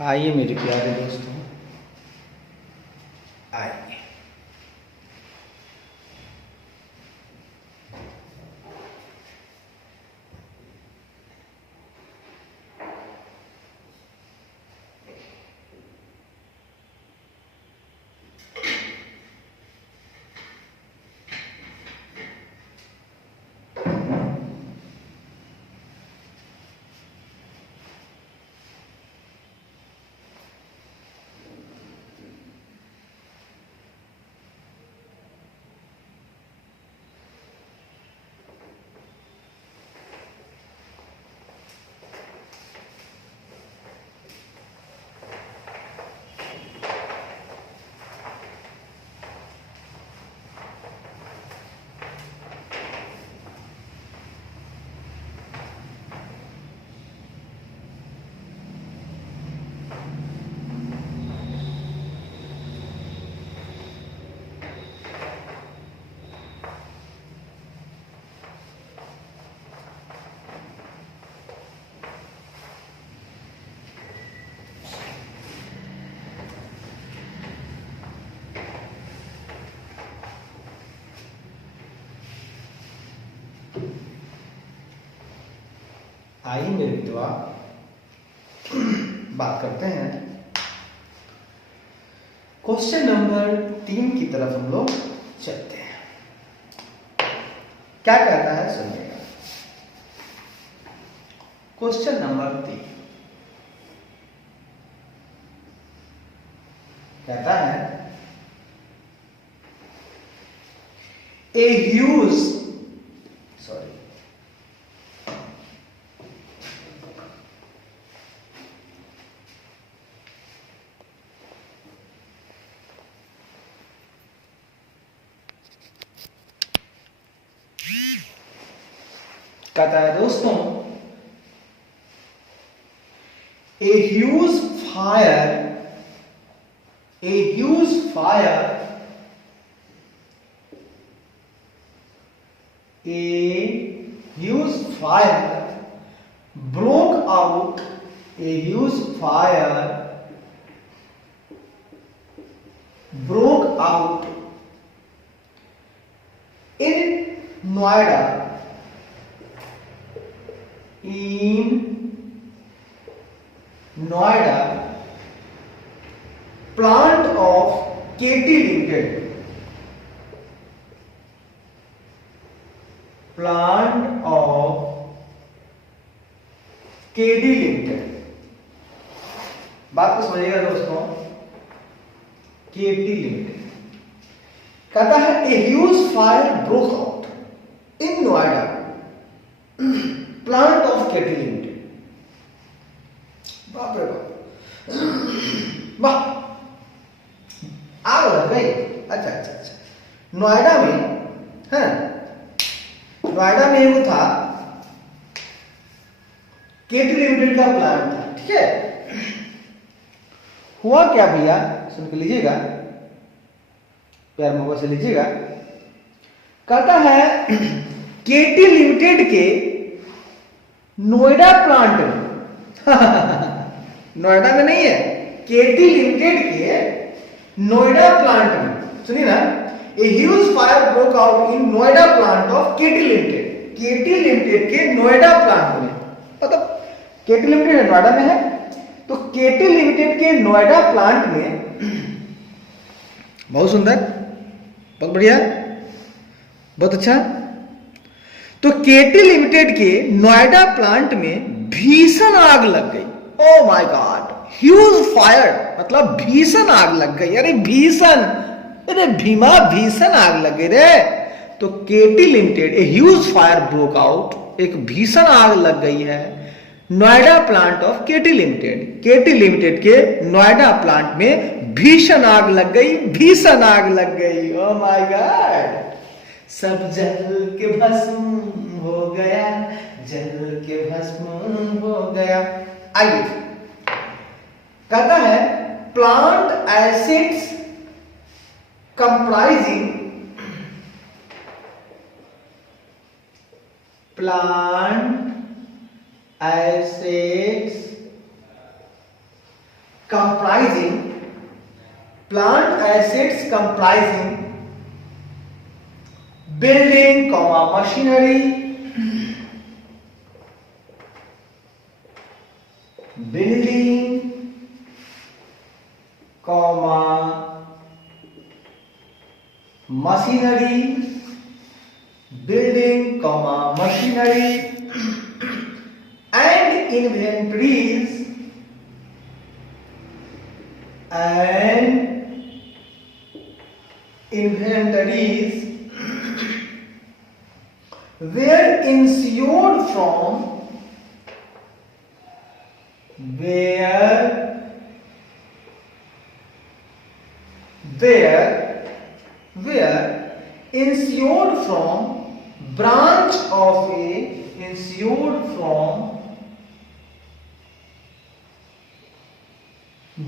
आइए मेरे प्यारे दोस्तों, आइए। आइए मेरे मित्रों, बात करते हैं क्वेश्चन नंबर 3 की तरफ हम लोग चलते हैं। क्या कहता है सुनिएगा। क्वेश्चन नंबर 3 कहता है ए ह्यूज सॉरी कहता है दोस्तों, ए huge fire broke out in Noida, plant of KT Limited, बात को समझिएगा दोस्तों। KT लिमिटेड कहता है ए huge fire broke out in Noida, plant of KT limited. बाप रे बाप, वाह, आग लग गई। अच्छा, नोएडा में है, नोएडा में वो था KT लिमिटेड का प्लांट था, ठीक है। हुआ क्या भैया, सुन के लीजिएगा, प्यार मोहब्बत से लीजिएगा। कहता है KT लिमिटेड के नोएडा प्लांट में नोएडा में नहीं है, KT लिमिटेड के नोएडा प्लांट में, सुनिए ना, ए huge fire broke out in Noida plant of KT limited के नोएडा प्लांट में, मतलब KT लिमिटेड नोएडा में है, तो KT लिमिटेड के नोएडा प्लांट में, बहुत सुंदर, बहुत बढ़िया, बहुत अच्छा। तो KT लिमिटेड के नोएडा प्लांट में भीषण आग लग गई। Oh my God, huge fire मतलब भीषण आग लग गई। अरे भीषण, अरे भीमा भीषण आग लग गई रे। तो KT limited A huge fire broke out, एक भीषण आग लग गई है Noida plant of KT limited के नोएडा प्लांट में भीषण आग लग गई, भीषण आग लग गई। ओ माय गॉड, सब जल के भस्म हो गया, जल के भस्म हो गया। आइए, कहता है plant acids comprising comprising plant assets comprising building, machinery, building, machinery, building, machinery, and inventories, were ensued from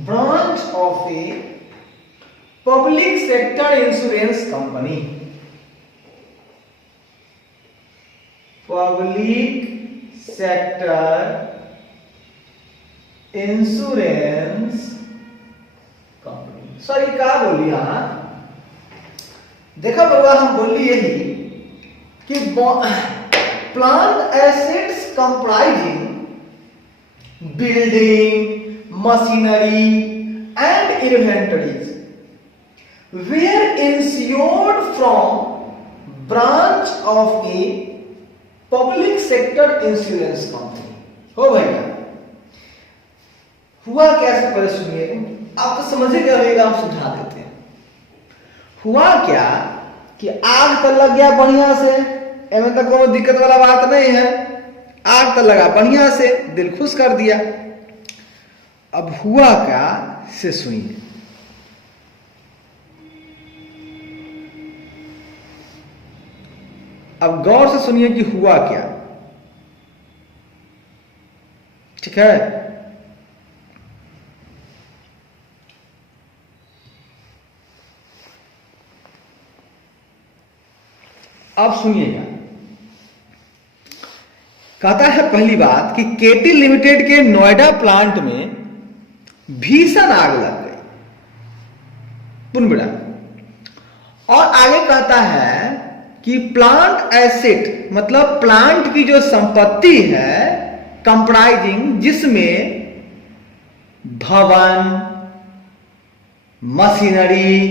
branch of a public sector insurance company. Public sector insurance company. Sorry क्या बोली यहां, देखो बउआ हम बोली यही कि plant assets comprising building, machinery and inventories were insured from branch of a public sector insurance company. हो भैया, हुआ क्या, पहले सुनिए, आप तो समझे क्या होगा, हम समझा देते हैं. हुआ क्या कि आग तो लग गया बढ़िया से, एवं तक कोई दिक्कत वाला बात नहीं है, आग तो लगा बढ़िया से, दिल खुश कर दिया. अब हुआ क्या से सुनिए. अब गौर से सुनिए कि हुआ क्या. ठीक है, अब सुनिएगा. कहता है पहली बात कि केटी लिमिटेड के नोएडा प्लांट में भीषण आग लग गई, पुनबिड़ा. और आगे कहता है कि प्लांट एसेट मतलब प्लांट की जो संपत्ति है, कंप्राइजिंग जिसमें भवन, मशीनरी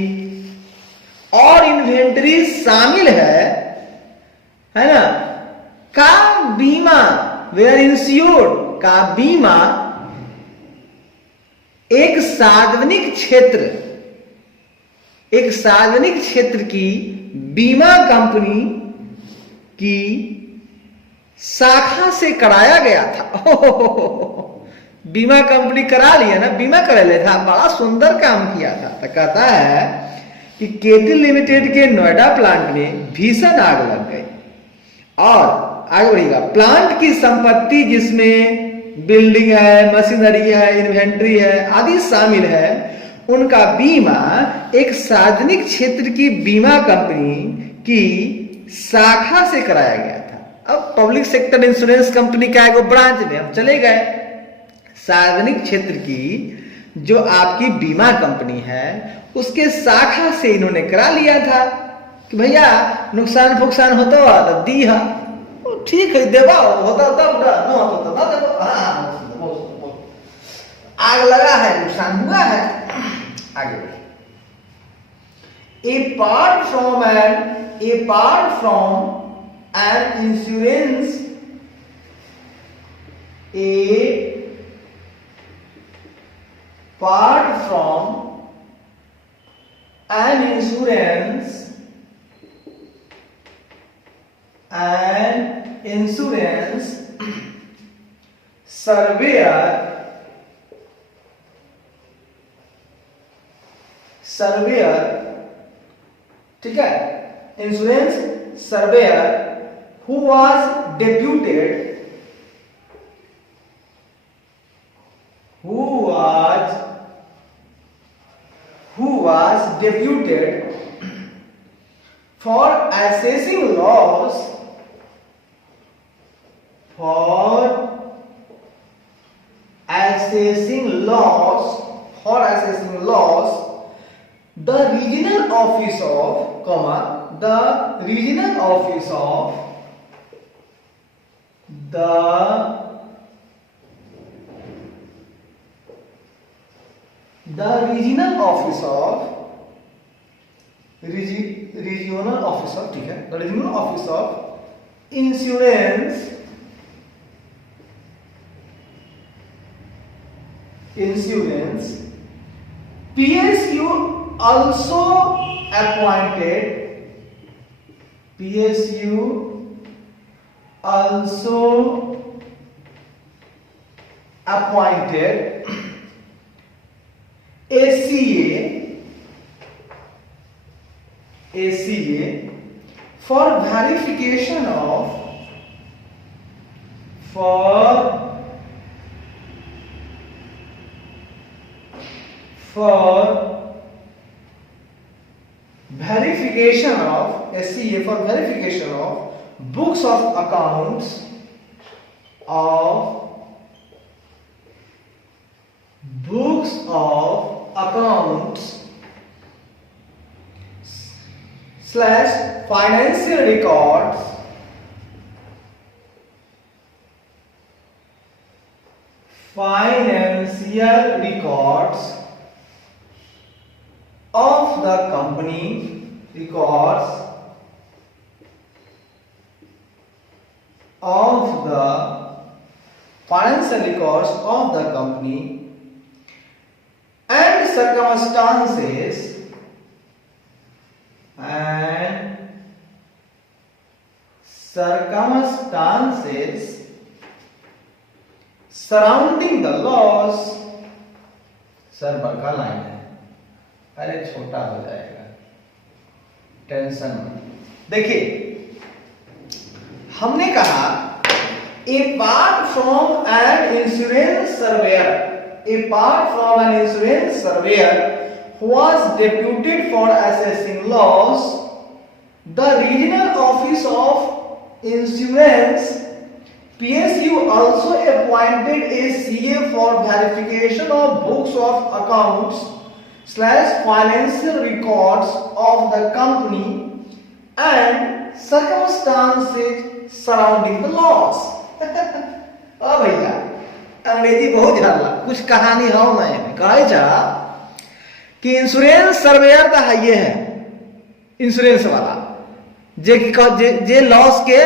और इन्वेंटरी शामिल है ना, का बीमा, वेयर इंश्योर्ड का बीमा एक सार्वजनिक क्षेत्र की बीमा कंपनी की शाखा से कराया गया था. बीमा कंपनी करा लिया ना, बीमा करा लिया था, बड़ा सुंदर काम किया था. तो कहता है कि केटी लिमिटेड के नोएडा प्लांट में भीषण आग लग गई और आगे बढ़ेगा. प्लांट की संपत्ति जिसमें बिल्डिंग है, मशीनरी है, इन्वेंट्री है आदि शामिल है, उनका बीमा एक सार्वजनिक क्षेत्र की बीमा कंपनी की शाखा से कराया गया था. अब पब्लिक सेक्टर इंश्योरेंस कंपनी का एक ब्रांच में हम चले गए. सार्वजनिक क्षेत्र की जो आपकी बीमा कंपनी है उसके शाखा से इन्होंने करा लिया था कि भैया नुकसान फुकसान होता हुआ तो दी है, ठीक है देवा होता तब ना होता ना देखो. आग लगा है, नुकसान हुआ है. आगे apart from an insurance, apart from an insurance surveyor, ठीक है, insurance surveyor who was deputed for assessing loss for assessing loss, the regional office of, comma, the regional office of the regional office of regional office of, ठीक है, the regional office of insurance PSU also appointed ACA for verification of SCA for verification of books of accounts slash financial records of the company, financial records of the company and circumstances surrounding the loss. Sir बड़का line है, अरे छोटा हो जाएगा, tension मत। देखिए हमने कहा apart from an insurance surveyor who was deputed for assessing loss, the regional office of insurance PSU also appointed a CA for verification of books of accounts slash financial records of the company and circumstances surrounding the loss. ओ भैया अंग्रेजी बहुत झाला, कुछ कहानी हो मैं कहे जा कि इंश्योरेंस सर्वेयर का है, ये है इंश्योरेंस वाला जे लॉस के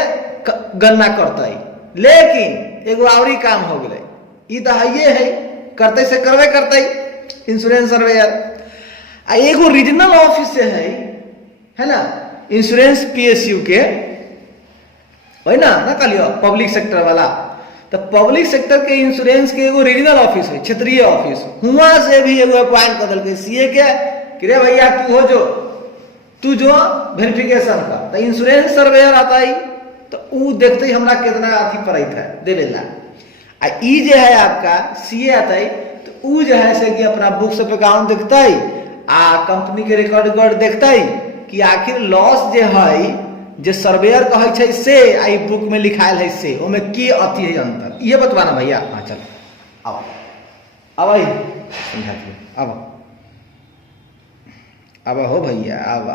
गणना करता है, लेकिन एगो आवरी काम हो गए, ई तो है है करते से करवे करते इंश्योरेंस सर्वेयर, आ एगो रीजनल ऑफिस से है ना इंश्योरेंस पीएसयू के है ना कहियो पब्लिक सेक्टर वाला, तो पब्लिक सेक्टर के इंश्योरेंस के एगो रीजनल ऑफिस है, क्षेत्रीय ऑफिस, हुआ से भी एगो अपॉइंट कर दिल सीए के कि रे भैया तू जो वेरिफिकेशन का, तो इंश्योरेंस सर्वेयर आता है तो वो देखते ही हमरा कितना अथी पड़ता है देवेला, आ ई जे है आपका सीए आता है तो वो जो है से कि अपना बुक्स पे अकाउंट देखता है, आ कंपनी के रिकॉर्ड देखता है कि आखिर लॉस जे है जे सर्वेयर कहे छै से आई बुक में लिखायल है से ओमे की अथी है अंतर, ये बतवाना भैया। हाँ चल आओ अब समझा अब हो भैया अब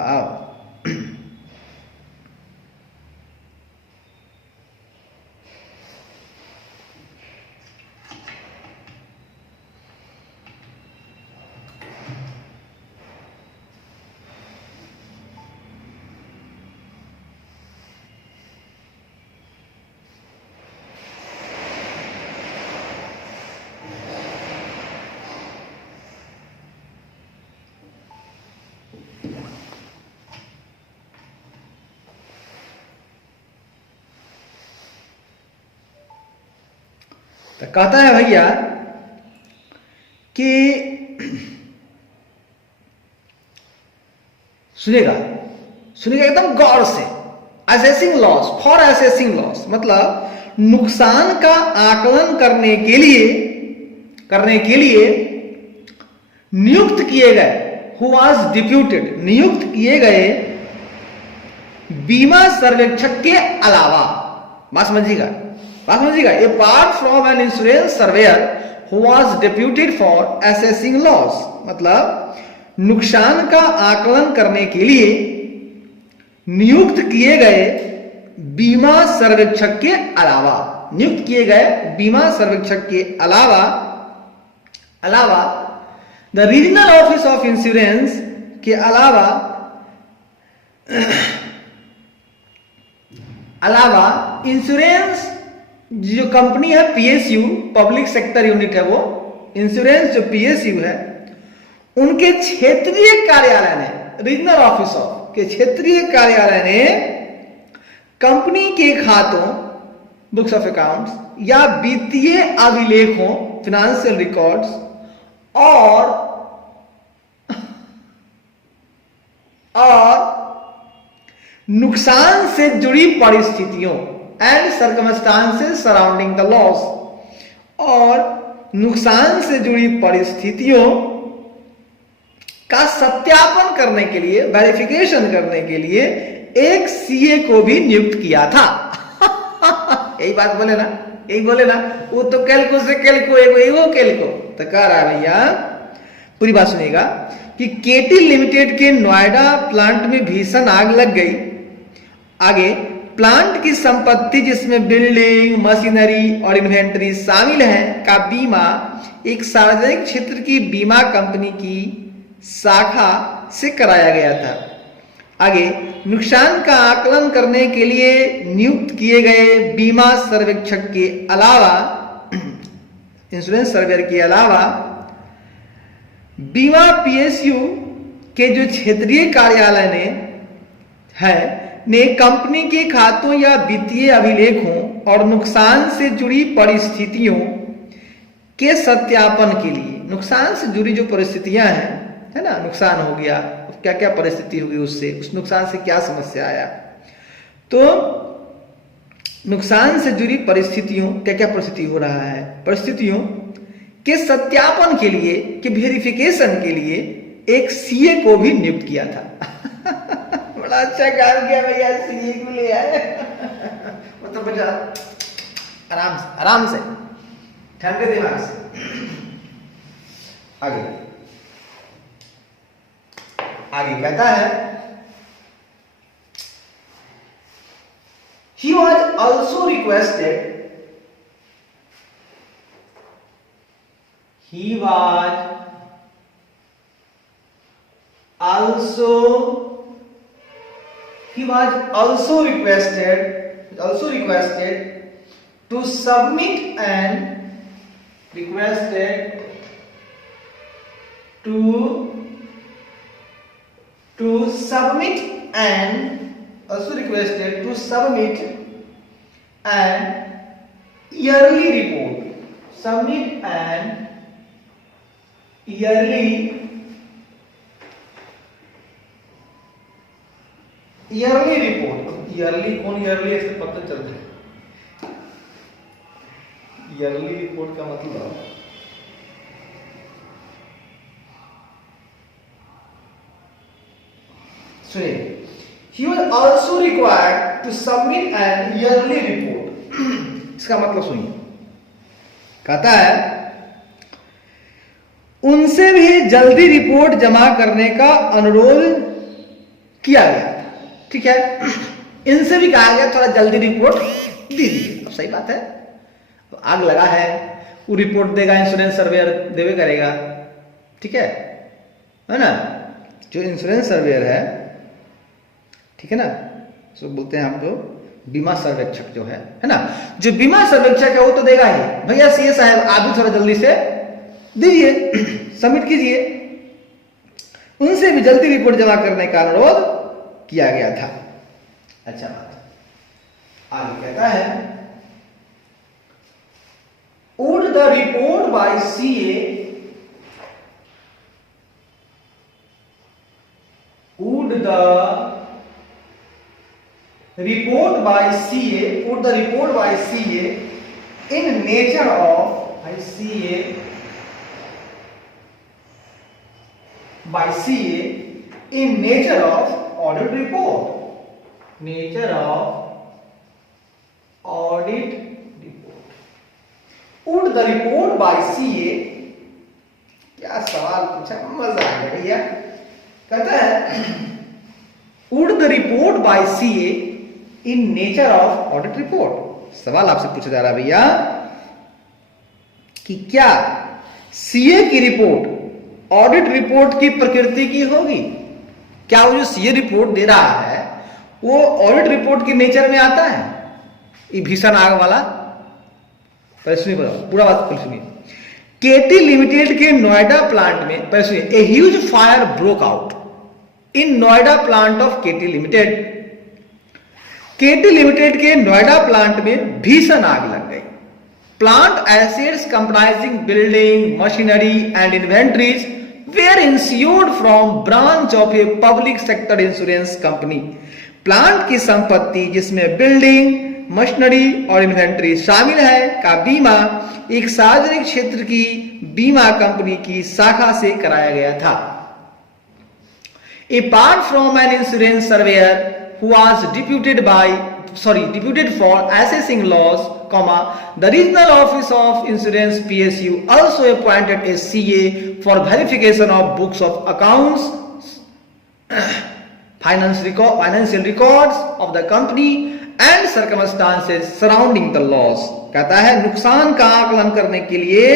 तो कहता है भैया कि सुनेगा एकदम गौर से, assessing loss for assessing loss मतलब नुकसान का आकलन करने के लिए नियुक्त किए गए, हु वाज डिप्यूटेड नियुक्त किए गए बीमा सर्वेक्षक के अलावा, बात समझिएगा, apart from an insurance surveyor who was deputed for assessing loss, मतलब नुकसान का आकलन करने के लिए नियुक्त किए गए बीमा सर्वेक्षक के अलावा, नियुक्त किए गए बीमा सर्वेक्षक के अलावा the regional office of insurance के अलावा इंश्योरेंस जो कंपनी है पीएसयू, पब्लिक सेक्टर यूनिट है, वो इंश्योरेंस जो पीएसयू है उनके क्षेत्रीय कार्यालय ने, रीजनल ऑफिस ऑफ के क्षेत्रीय कार्यालय ने कंपनी के खातों, बुक्स ऑफ अकाउंट्स या वित्तीय अभिलेखों, फिनेंशियल रिकॉर्ड्स और नुकसान से जुड़ी परिस्थितियों and circumstances surrounding the loss, और नुकसान से जुड़ी परिस्थितियों का सत्यापन करने के लिए, वेरिफिकेशन करने के लिए एक सीए को भी नियुक्त किया था। यही बात बोले ना, यही बोले ना, वो तो कैलको से कैलको एगो कैलको तो कह रहा है भैया, पूरी बात सुनिएगा कि केटी लिमिटेड के नोएडा प्लांट में भीषण आग लग गई। आगे प्लांट की संपत्ति जिसमें बिल्डिंग, मशीनरी और इन्वेंटरी शामिल है का बीमा एक सार्वजनिक क्षेत्र की बीमा कंपनी की शाखा से कराया गया था। आगे नुकसान का आकलन करने के लिए नियुक्त किए गए बीमा सर्वेक्षक के अलावा, इंश्योरेंस सर्वेयर के अलावा बीमा पीएसयू के जो क्षेत्रीय कार्यालय ने कंपनी के खातों या वित्तीय अभिलेखों और नुकसान से जुड़ी परिस्थितियों के सत्यापन के लिए, नुकसान से जुड़ी जो परिस्थितियां हैं, है ना, नुकसान हो गया, क्या क्या परिस्थिति होगी, उससे उस नुकसान से क्या समस्या आया, तो नुकसान से जुड़ी परिस्थितियों, क्या क्या परिस्थिति हो रहा है, परिस्थितियों के सत्यापन के लिए, के वेरिफिकेशन के लिए एक सीए को भी नियुक्त किया था। बड़ा अच्छा काम किया भैया, सीए को ले आए। मतलब बजा आराम से ठंडे दिमाग से। आगे कहता है, he was also requested to submit an yearly report. Submit an yearly report. yearly कौन yearly है पता चलता है। yearly report का मतलब सुनिए, he was also required to submit an yearly report. इसका मतलब सुनिए, कहता है उनसे भी जल्दी रिपोर्ट जमा करने का अनुरोध किया गया था। ठीक है, इनसे भी कहा गया थोड़ा जल्दी रिपोर्ट दीजिए। अब सही बात है, आग लगा है, वो रिपोर्ट देगा, इंश्योरेंस सर्वेयर देवे करेगा। ठीक है ना, जो इंश्योरेंस सर्वेयर है, ठीक है ना, सो बोलते हैं हम जो बीमा सर्वेक्षक जो है ना, जो बीमा सर्वेक्षक है वो तो देगा ही, भैया सीए साहब आप भी थोड़ा जल्दी से दीजिए, सबमिट कीजिए। उनसे भी जल्दी रिपोर्ट जमा करने का अनुरोध किया गया था। अच्छा बात, आगे कहता है would the report by CA in nature of in nature of audit report. Would the report by CA, क्या सवाल पूछा, मजा आ गया भैया। कहता है would the report by CA in nature of audit report. सवाल आपसे पूछा जा रहा है भैया कि क्या सीए की रिपोर्ट ऑडिट रिपोर्ट की प्रकृति की होगी? क्या वो जो सीए रिपोर्ट दे रहा है वो ऑडिट रिपोर्ट के नेचर में आता है? ये भीषण आग वाला, पहले सुनिए, पूरा बात सुनिए। केटी लिमिटेड के नोएडा प्लांट में, पहले सुनिए, a huge fire broke out in Noida plant of KT limited. KT limited के नोएडा प्लांट में भीषण आग लग गई। Plant assets comprising building, machinery and inventories were insured from branch of a public sector insurance company. Plant की संपत्ति जिसमें building, machinery और इन्वेंटरी शामिल है का बीमा एक सार्वजनिक क्षेत्र की बीमा कंपनी की शाखा से कराया गया था। Apart from an insurance surveyor who was deputed for assessing loss, the regional office of insurance PSU also appointed a CA for verification of books of accounts, financial records of the company and circumstances surrounding the loss। कहता है नुकसान का आकलन करने के लिए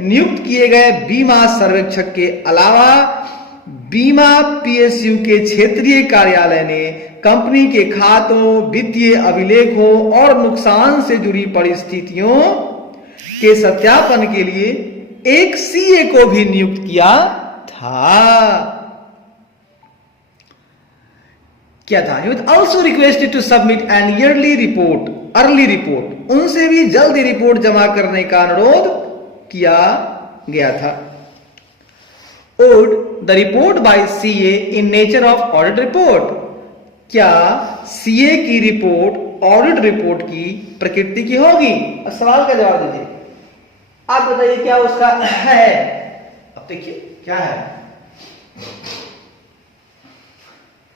नियुक्त किए गए बीमा सर्वेक्षक के अलावा बीमा पीएसयू के क्षेत्रीय कार्यालय ने कंपनी के खातों, वित्तीय अभिलेखों और नुकसान से जुड़ी परिस्थितियों के सत्यापन के लिए एक सीए को भी नियुक्त किया था। क्या था? He was also requested to submit an yearly report, early report। उनसे भी जल्दी रिपोर्ट जमा करने का अनुरोध किया गया था। Would the report by CA in nature of audit report? क्या सीए की रिपोर्ट ऑडिट रिपोर्ट की प्रकृति की होगी? अब सवाल का जवाब दीजिए, आप बताइए क्या उसका है। अब देखिए क्या है,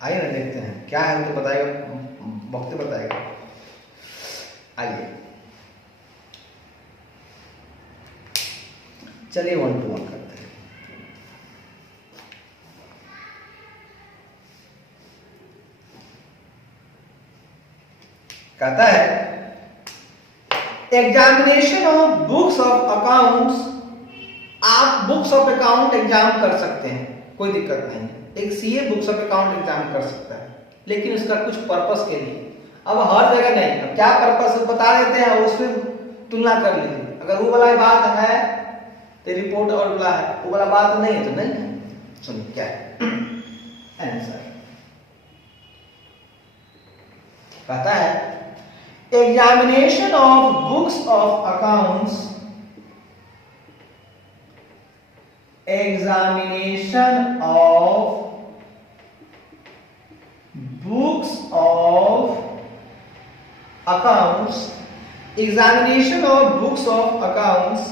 आइए ना देखते हैं क्या है, तो बताएगा, वक्त बताएगा। आइए चलिए 1 to 1 करते हैं। कहता है examination of books of accounts. आप बुक्स ऑफ अकाउंट एग्जाम कर सकते हैं, कोई दिक्कत नहीं, एक CA books of account exam कर सकता है, लेकिन उसका कुछ पर्पस के लिए। अब हर जगह नहीं, अब क्या पर्पस बता देते हैं, उसमें तुलना कर लीजिए। अगर वो वाला बात है तो रिपोर्ट और वाला है, वो वाला बात नहीं है तो नहीं है। सुनिए क्या है आंसर। कहता है examination of books of accounts, examination of books of accounts, examination of books of accounts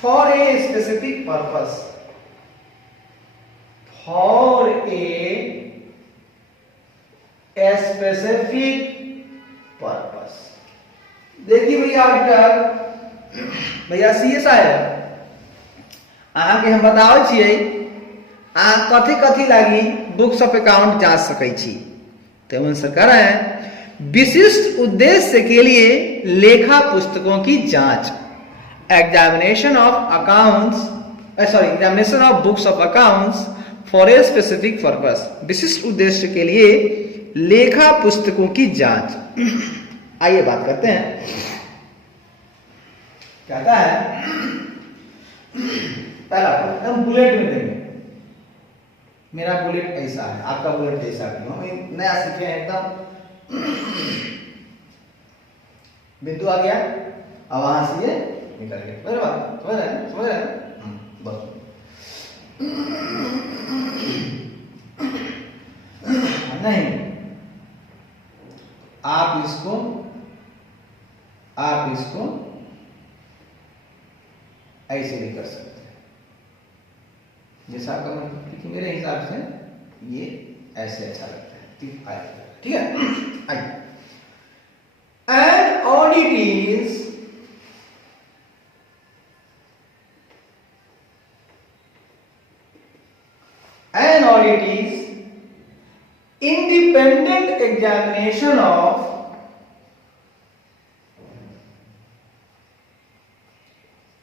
for a specific purpose, for a specific purpose। देखिए भैया ऑडिटर, भैया सीए साहब अहाँ के हम बताबै छियै अहाँ कथी कथी लागी बुक्स ऑफ अकाउंट जांच सकै छी। तो आंसर कर रहे हैं विशिष्ट उद्देश्य के लिए लेखा पुस्तकों की जांच, examination of accounts, examination of books of accounts for a specific purpose, विशिष्ट उद्देश्य के लिए लेखा पुस्तकों की जांच। आइए बात करते हैं। कहता है पहला एकदम बुलेट में देंगे, मेरा बुलेट ऐसा है, आपका बुलेट ऐसा है, हम नया सीखे हैं एकदम। बिंदु आ गया, अब वहां से ये निकल गया, बराबर समझ रहे हैं बस। नहीं, आप इसको ऐसे भी कर सकते हैं, जैसा आपका मतलब, मेरे हिसाब से ये ऐसे अच्छा लगता है, ठीक है। An audit is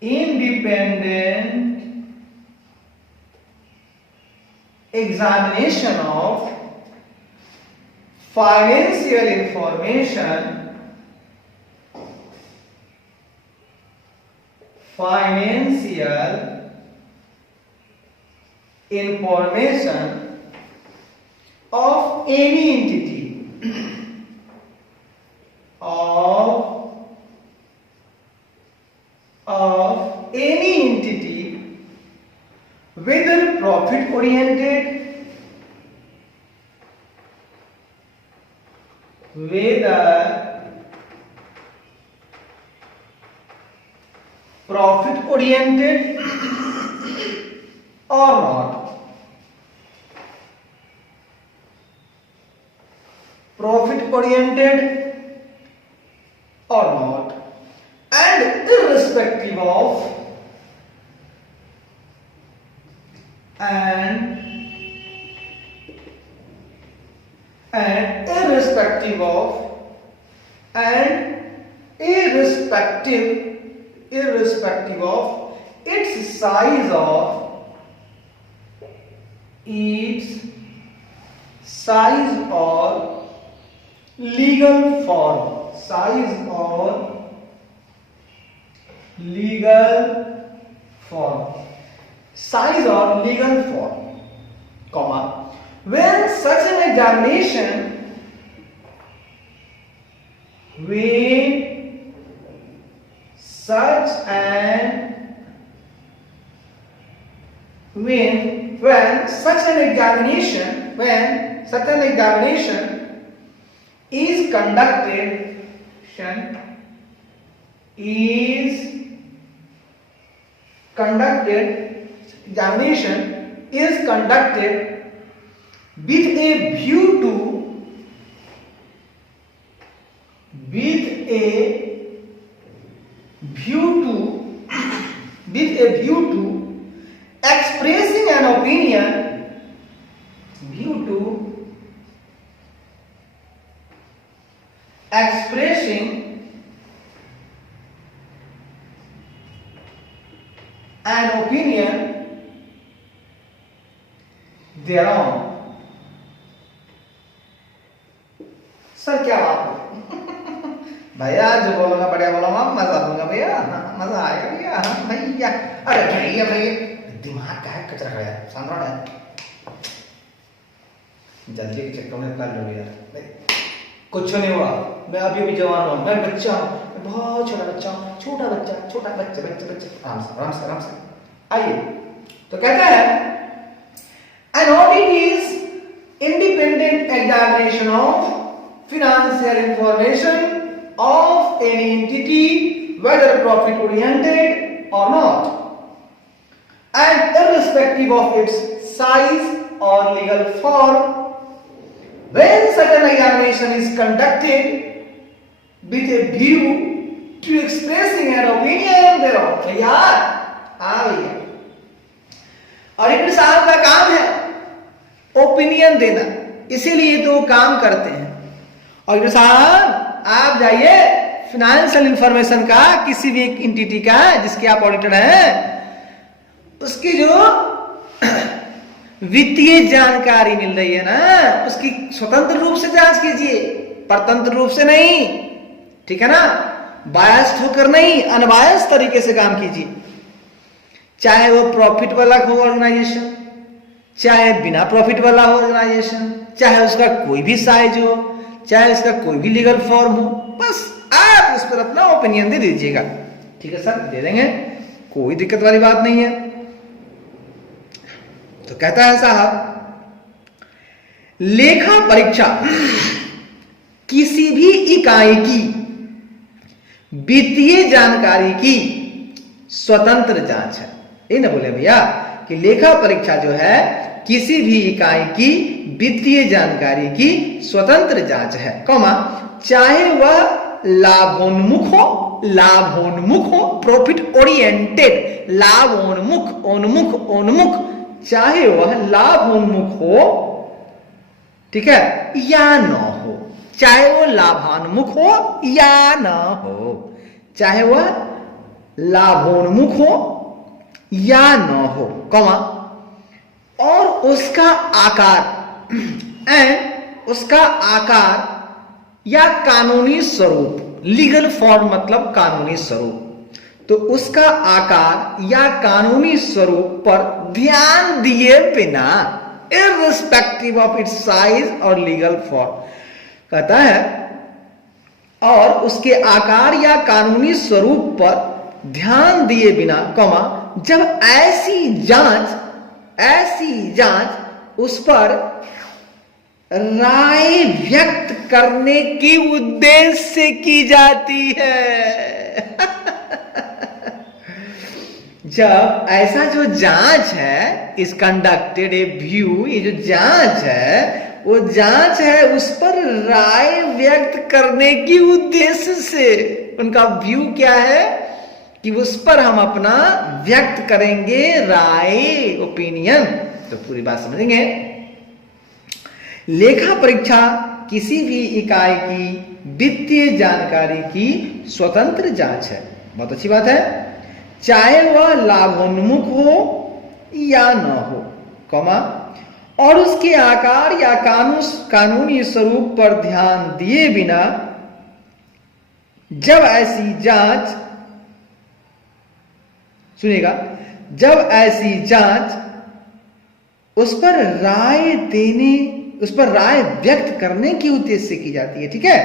independent examination of financial information of any entity whether profit oriented, or not. Profit oriented or not, and irrespective of irrespective of its size or legal form, comma, when such an examination is conducted with a view to expressing an opinion thereon. Sir क्या बात है भैया, जो बोलूंगा बढ़िया बोलूंगा, मजा दूंगा भैया, मजा आएगा भैया। भैया अरे भैया दिमाग का है कचरा खाया सामने है, जल्दी के चक्कर में कर लो यार। कुछ नहीं हुआ, मैं अभी भी जवान हूँ, मैं बच्चा हूँ, बहुत छोटा बच्चा हूँ, छोटा बच्चा। आराम से आइए। तो कहता है an audit is independent examination of financial information of any entity whether profit oriented or not, and irrespective of its size or legal form. When such an examination is conducted with a view to expressing an opinion thereof. भैया auditor साहब का काम है opinion देना, इसीलिए तो काम करते हैं। ऑडिटर साहब आप जाइए फाइनेंशियल इंफॉर्मेशन का किसी भी एक एंटिटी का जिसके आप ऑडिटर हैं, उसकी जो वित्तीय जानकारी मिल रही है ना, उसकी स्वतंत्र रूप से जांच कीजिए, परतंत्र रूप से नहीं, ठीक है ना, बायस्ड होकर नहीं, अनबायस्ड तरीके से काम कीजिए। चाहे वो प्रॉफिट वाला हो ऑर्गेनाइजेशन, चाहे बिना प्रॉफिट वाला हो ऑर्गेनाइजेशन, चाहे उसका कोई भी साइज हो, चाहे उसका कोई भी लीगल फॉर्म हो, बस आप उस पर अपना ओपिनियन दे दीजिएगा। ठीक है सर, दे देंगे, कोई दिक्कत वाली बात नहीं है। तो कहता है साहब, लेखा परीक्षा किसी भी इकाई की वित्तीय जानकारी की स्वतंत्र जांच है। ये ना बोले भैया कि लेखा परीक्षा जो है किसी भी इकाई की वित्तीय जानकारी की स्वतंत्र जांच है, कौमा, चाहे वह लाभोन्मुख हो, प्रॉफिट ओरिएंटेड, लाभोन्मुख, चाहे वह लाभोन्मुख हो ठीक है, या न हो, चाहे वो लाभान्मुख हो या न हो, चाहे वह लाभोन्मुख हो या न हो, कॉमा, और उसका आकार एंड उसका आकार या कानूनी स्वरूप, लीगल फॉर्म मतलब कानूनी स्वरूप, तो उसका आकार या कानूनी स्वरूप पर ध्यान दिए बिना, इररिस्पेक्टिव ऑफ इट्स साइज और लीगल फॉर्म, कहता है, और उसके आकार या कानूनी स्वरूप पर ध्यान दिए बिना, कॉमा, जब ऐसी जांच उस पर राय व्यक्त करने के उद्देश्य से की जाती है। जब ऐसा जो जांच है, इस कंडक्टेड ए व्यू, ये जो जांच है वो जांच है उस पर राय व्यक्त करने के उद्देश्य से, उनका व्यू क्या है कि उस पर हम अपना व्यक्त करेंगे राय, ओपिनियन। तो पूरी बात समझेंगे। लेखा परीक्षा किसी भी इकाई की वित्तीय जानकारी की स्वतंत्र जांच है, बहुत अच्छी बात है, चाहे वह लाभोन्मुख हो या न हो, कॉमा, और उसके आकार या कानूनी स्वरूप पर ध्यान दिए बिना, जब ऐसी जांच, सुनिएगा, जब ऐसी जांच उस पर राय व्यक्त करने के उद्देश्य से की जाती है, ठीक है,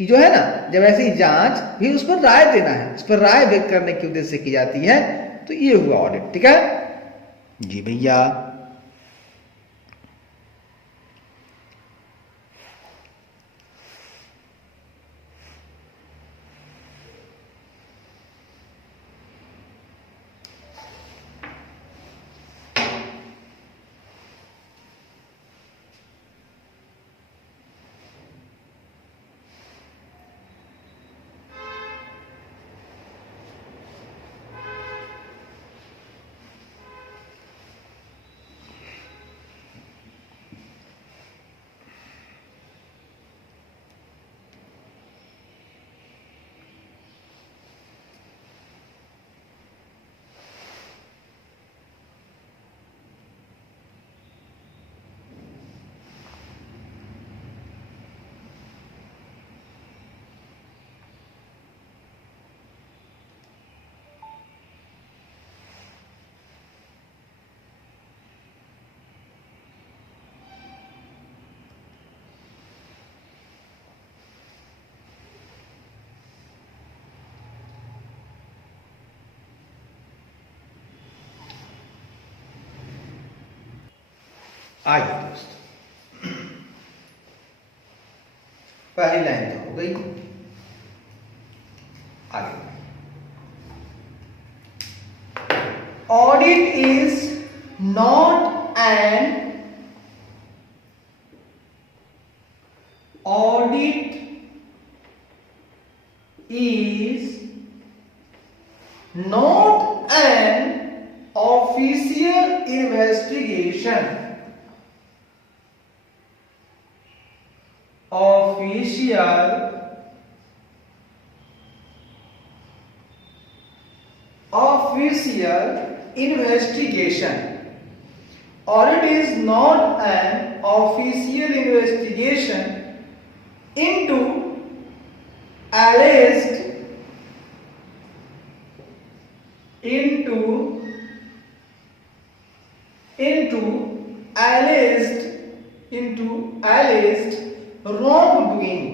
ये जो है ना, जब ऐसी जांच भी उस पर राय देना है, उस पर राय व्यक्त करने के उद्देश्य से की जाती है, तो ये हुआ ऑडिट, ठीक है जी भैया। आइए दोस्तों, पहली लाइन तो हो गई, आगे, audit is not an official investigation, or it is not an official investigation into alleged wrongdoing,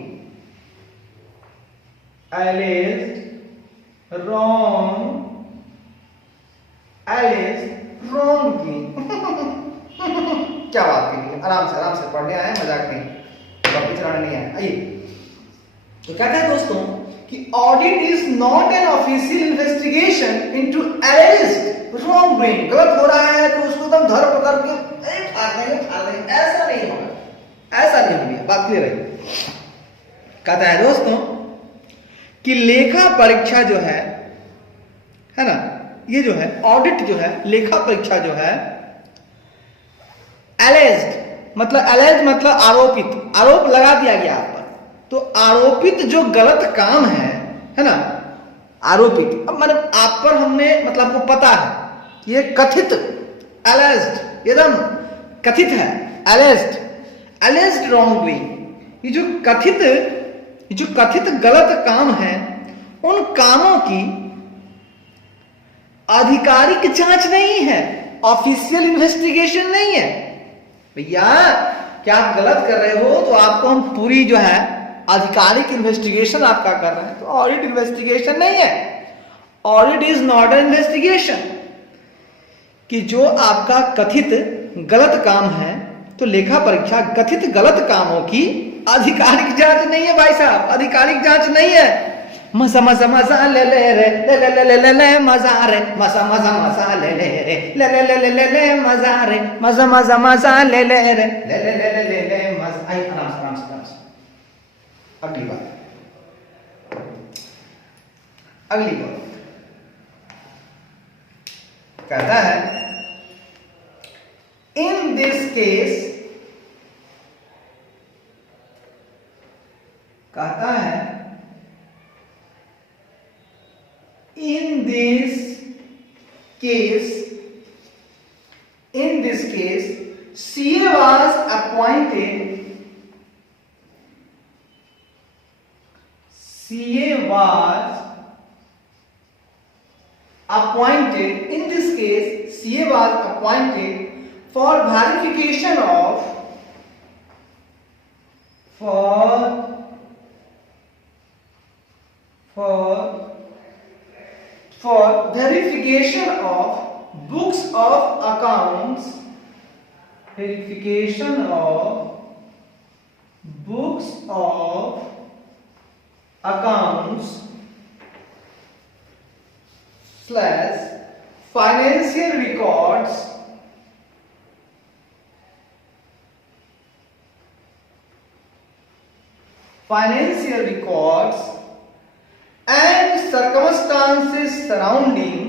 क्या बात करिए, आराम से पढ़ने आए, मजाक नहीं, बाकी चलाने नहीं आए। आइए, तो कहता है दोस्तों कि audit is not an official investigation into A-list wrong doing, गलत हो रहा है तो उसको एकदम धर पकड़ के फाड़ देंगे, ऐसा नहीं होगा, बात क्लियर है। कहता है दोस्तों कि लेखा परीक्षा जो है ना, ये जो है ऑडिट जो है, लेखा परीक्षा जो है एलेज्ड मतलब एलेज मतलब आरोपित, आरोप लगा दिया गया आप पर। तो आरोपित जो गलत काम है ना, आरोपित। अब मतलब आप पर हमने मतलब आपको पता है ये कथित, एलेज्ड, एकदम कथित है, एलेज्ड, एलेज्ड रॉन्ग डूइंग। ये जो कथित गलत काम है, उन कामों की आधिकारिक जांच नहीं है, ऑफिशियल इन्वेस्टिगेशन नहीं है। भैया क्या आप गलत कर रहे हो तो आपको हम पूरी जो है आधिकारिक इन्वेस्टिगेशन आपका कर रहे हैं, तो ऑडिट इन्वेस्टिगेशन नहीं है। Audit is not an investigation. कि जो आपका कथित गलत काम है, तो लेखा परीक्षा कथित गलत कामों की आधिकारिक जांच नहीं है भाई साहब, आधिकारिक जांच नहीं है। मजा मजा मजा ले ले रे, ले ले ले ले ले ले मजा रे, मजा मजा मजा ले ले रे, ले ले ले ले ले ले मजा रे, मजा मजा मजा ले ले रे, ले ले ले ले ले ले मजा। आई आराम से आराम से आराम से। अगली बात, अगली बात कहता है इन दिस केस, कहता है in this case CA was appointed, in this case CA was appointed for verification of for verification of books of accounts, verification of books of accounts / financial records, and circumstances surrounding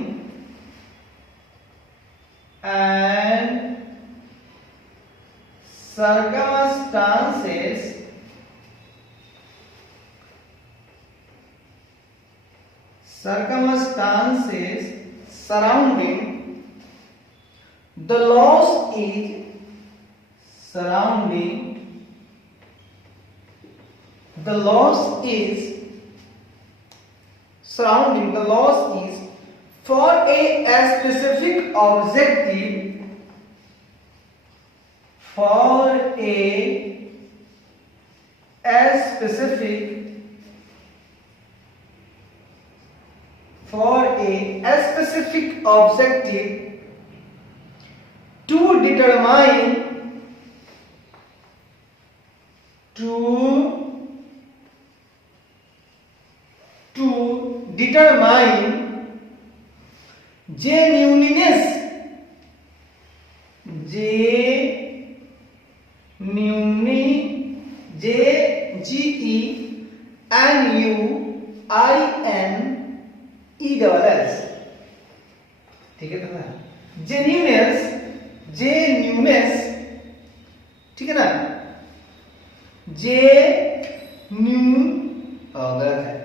the loss is for a specific objective, to determine genuineness, genuineness, ठीक है ना, genuineness, ठीक है ना, गलत है,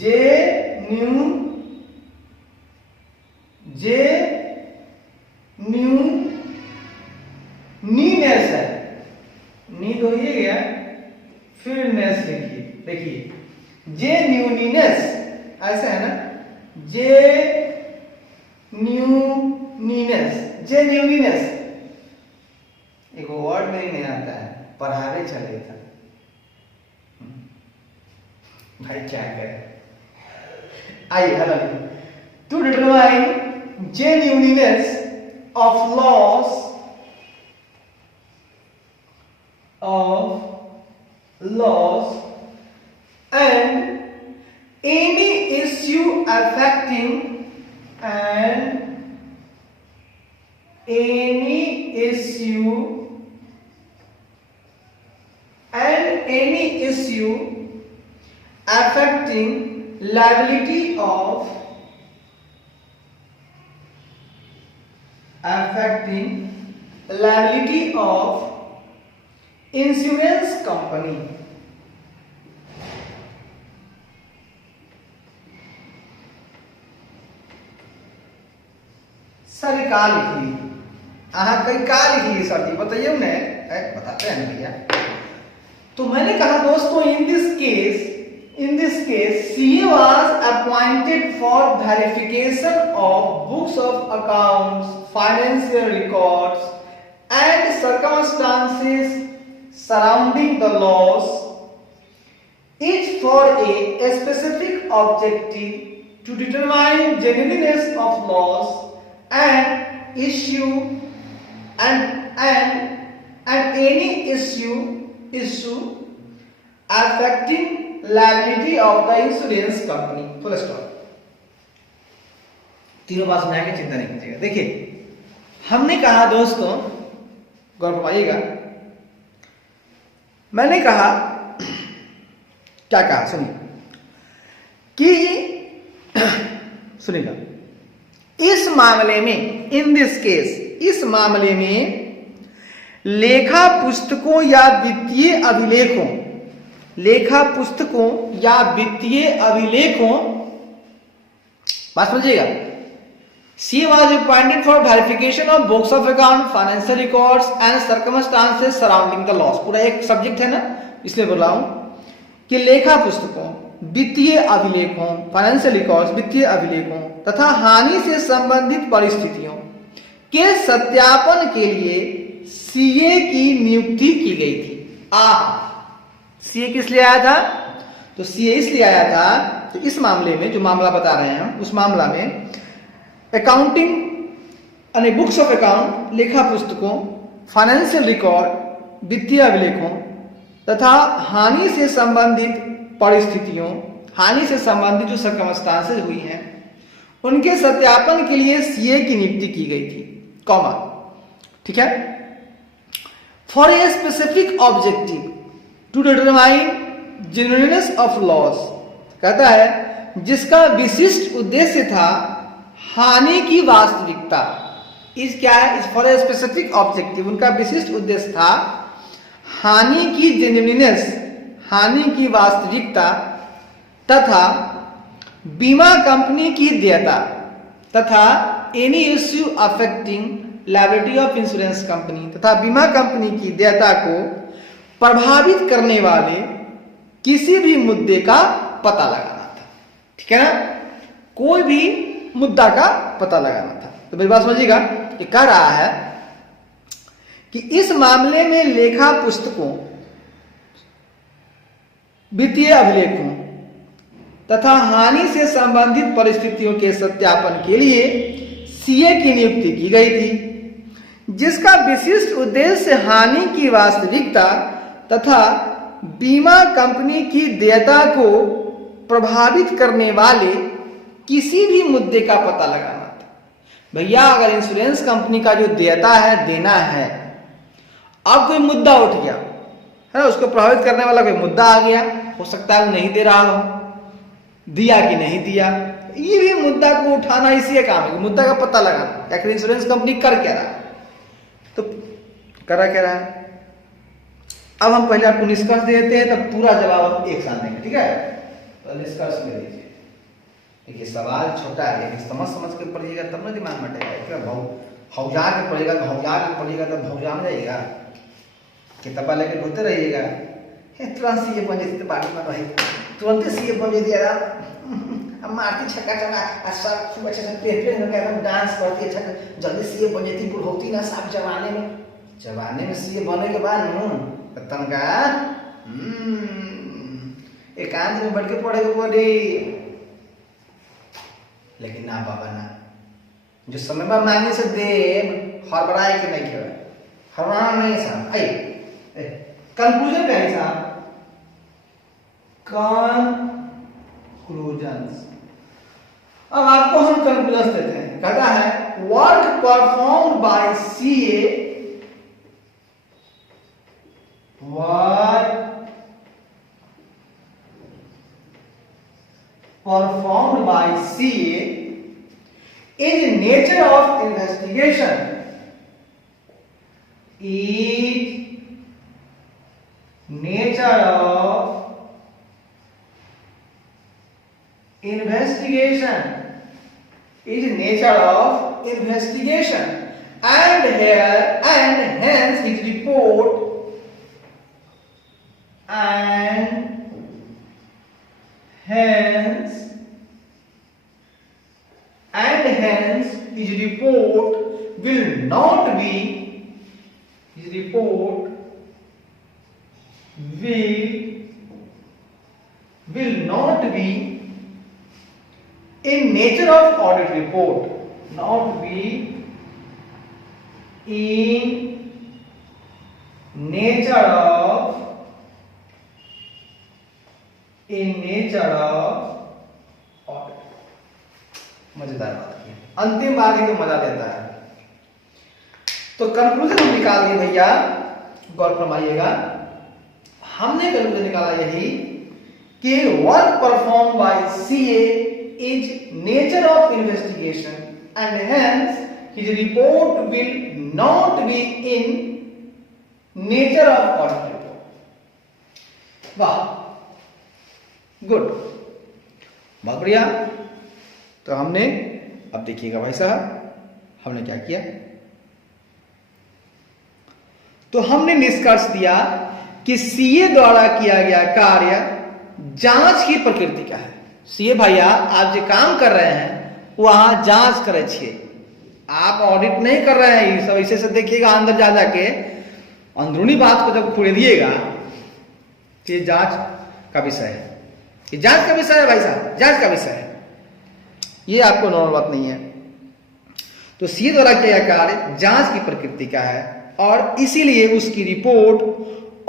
genuineness है, नी तो ये गया, फिर नेस लिखिए, देखिए genuineness ऐसा है ना, genuineness एक वर्ड में ही नहीं आता है, पढ़ावे चले था भाई, क्या करें। आइए hello, to determine genuineness of loss and any issue affecting liability of insurance company. Sir का लिखी कई का लिखी सर जी बताइए उन्हें बताते हैं भैया। तो मैंने कहा दोस्तों in this case CA was appointed for verification of books of accounts, financial records and circumstances surrounding the loss, each for a specific objective to determine genuineness of loss and issue and any issue affecting liability of the insurance company। Full stop. तीनों बात सुना के चिंता नहीं कीजिएगा। देखिए हमने कहा दोस्तों गौर फरमाइएगा, मैंने कहा क्या कहा सुनिए कि सुनिएगा इस मामले में इन दिस केस इस मामले में लेखा पुस्तकों या वित्तीय अभिलेखों बात समझिएगा। CA was appointed for verification of books of account, financial records and circumstances surrounding the loss। पूरा एक सब्जेक्ट है ना, इसलिए बोल रहा हूं कि लेखा पुस्तकों, वित्तीय अभिलेखों, फाइनेंशियल रिकॉर्ड्स, वित्तीय अभिलेखों तथा हानि से संबंधित परिस्थितियों के सत्यापन के लिए CA की नियुक्ति की गई थी। CA किस लिए आया था? तो CA इसलिए आया था तो इस मामले में जो मामला बता रहे हैं हम, उस मामला में अकाउंटिंग यानी बुक्स ऑफ अकाउंट, लेखा पुस्तकों, फाइनेंशियल रिकॉर्ड, वित्तीय अभिलेखों तथा हानि से संबंधित परिस्थितियों, हानि से संबंधित जो सर्कमस्टांसेस हुई हैं उनके सत्यापन के लिए CA की नियुक्ति की गई थी, कॉमा, ठीक है। For a specific objective to determine genuineness of loss, कहता है जिसका विशिष्ट उद्देश्य था हानि की वास्तविकता। इस क्या है? इस फॉर ए स्पेसिफिक ऑब्जेक्टिव उनका विशिष्ट उद्देश्य था हानि की जेन्युइननेस, हानि की वास्तविकता तथा बीमा कंपनी की देयता तथा any issue affecting liability of insurance company तथा बीमा कंपनी की देयता को प्रभावित करने वाले किसी भी मुद्दे का पता लगाना था, ठीक है ना, कोई भी मुद्दा का पता लगाना था। तो मेरी बात समझिएगा, ये कह रहा है कि इस मामले में लेखा पुस्तकों, वित्तीय अभिलेखों तथा हानि से संबंधित परिस्थितियों के सत्यापन के लिए CA की नियुक्ति की गई थी, जिसका विशिष्ट उद्देश्य हानि की वास्तविकता तथा बीमा कंपनी की देयता को प्रभावित करने वाले किसी भी मुद्दे का पता लगाना था। भैया अगर इंश्योरेंस कंपनी का जो देयता है, देना है, अब कोई मुद्दा उठ गया है, उसको प्रभावित करने वाला कोई मुद्दा आ गया, हो सकता है वो नहीं दे रहा हो, दिया कि नहीं दिया, ये भी मुद्दा को उठाना इसी काम है, मुद्दा का पता लगाना। आखिर इंश्योरेंस कंपनी कर क्या रहा है, तो करा क्या रहा है। अब हम पहले आपको निष्कर्ष देते हैं, तब पूरा जवाब हम एक साथ देंगे, ठीक है। तो निष्कर्ष ले लीजिए। देखिए सवाल छोटा है लेकिन समझ के पढ़िएगा तब ना दिमाग में बैठेगा। हौजा के पढ़ेगा तो हौजा के पढ़िएगा तब भौजा में जाइएगा, किताबा लेके ढूंढते रहिएगा। तुरंत CA बन जाती बाकी में रही, तुरंत CA बन जाती है। अब मारती छक्का छक्का सब खूब अच्छे से पेट एकदम डांस करती है, जल्दी CA बन जाती, बुढ़ौती ना साफ जवाने में CA बने के बाद तनका एकांत में बैठ के पढ़ेगा बोले, लेकिन ना बाबा ना, जो समय पर मांगे से दे हड़बड़ाए के नहीं खेल, हड़बड़ाना नहीं साहब। कंक्लूजन क्या है साहब? कंक्लूजन्स। अब आपको हम कंक्लूजन देते हैं, कहता है work performed by CA, work performed by CA in nature of investigation is nature of investigation is nature of investigation, and hence his report his report will not be in nature of audit report, not be in nature of audit. मजेदार बात है, अंतिम बात ही तो मजा देता है। तो कंक्लूजन हम निकाल दिए भैया, गौर फरमाइएगा। हमने कंक्लूजन निकाला यही कि work perform by CA is nature of investigation, and hence his report will not be in nature of audit report. वाह, गुड, बहुत बढ़िया। तो हमने, अब देखिएगा भाई साहब, हमने क्या किया। तो हमने निष्कर्ष दिया कि सीए द्वारा किया गया कार्य जांच की प्रकृति का है। सीए भैया आप जो काम कर रहे हैं वहां जांच करे छिए, आप ऑडिट नहीं कर रहे हैं। सब ऐसे से देखिएगा, अंदर जा जाके अंदरूनी बात को जब खुलेदिएगा तो ये जांच का विषय है, ये जांच का विषय है भाई साहब, जांच का विषय है, ये आपको नॉर्मल बात नहीं है। तो सीए द्वारा किया गया कार्य जांच की प्रकृति का है, और इसीलिए उसकी रिपोर्ट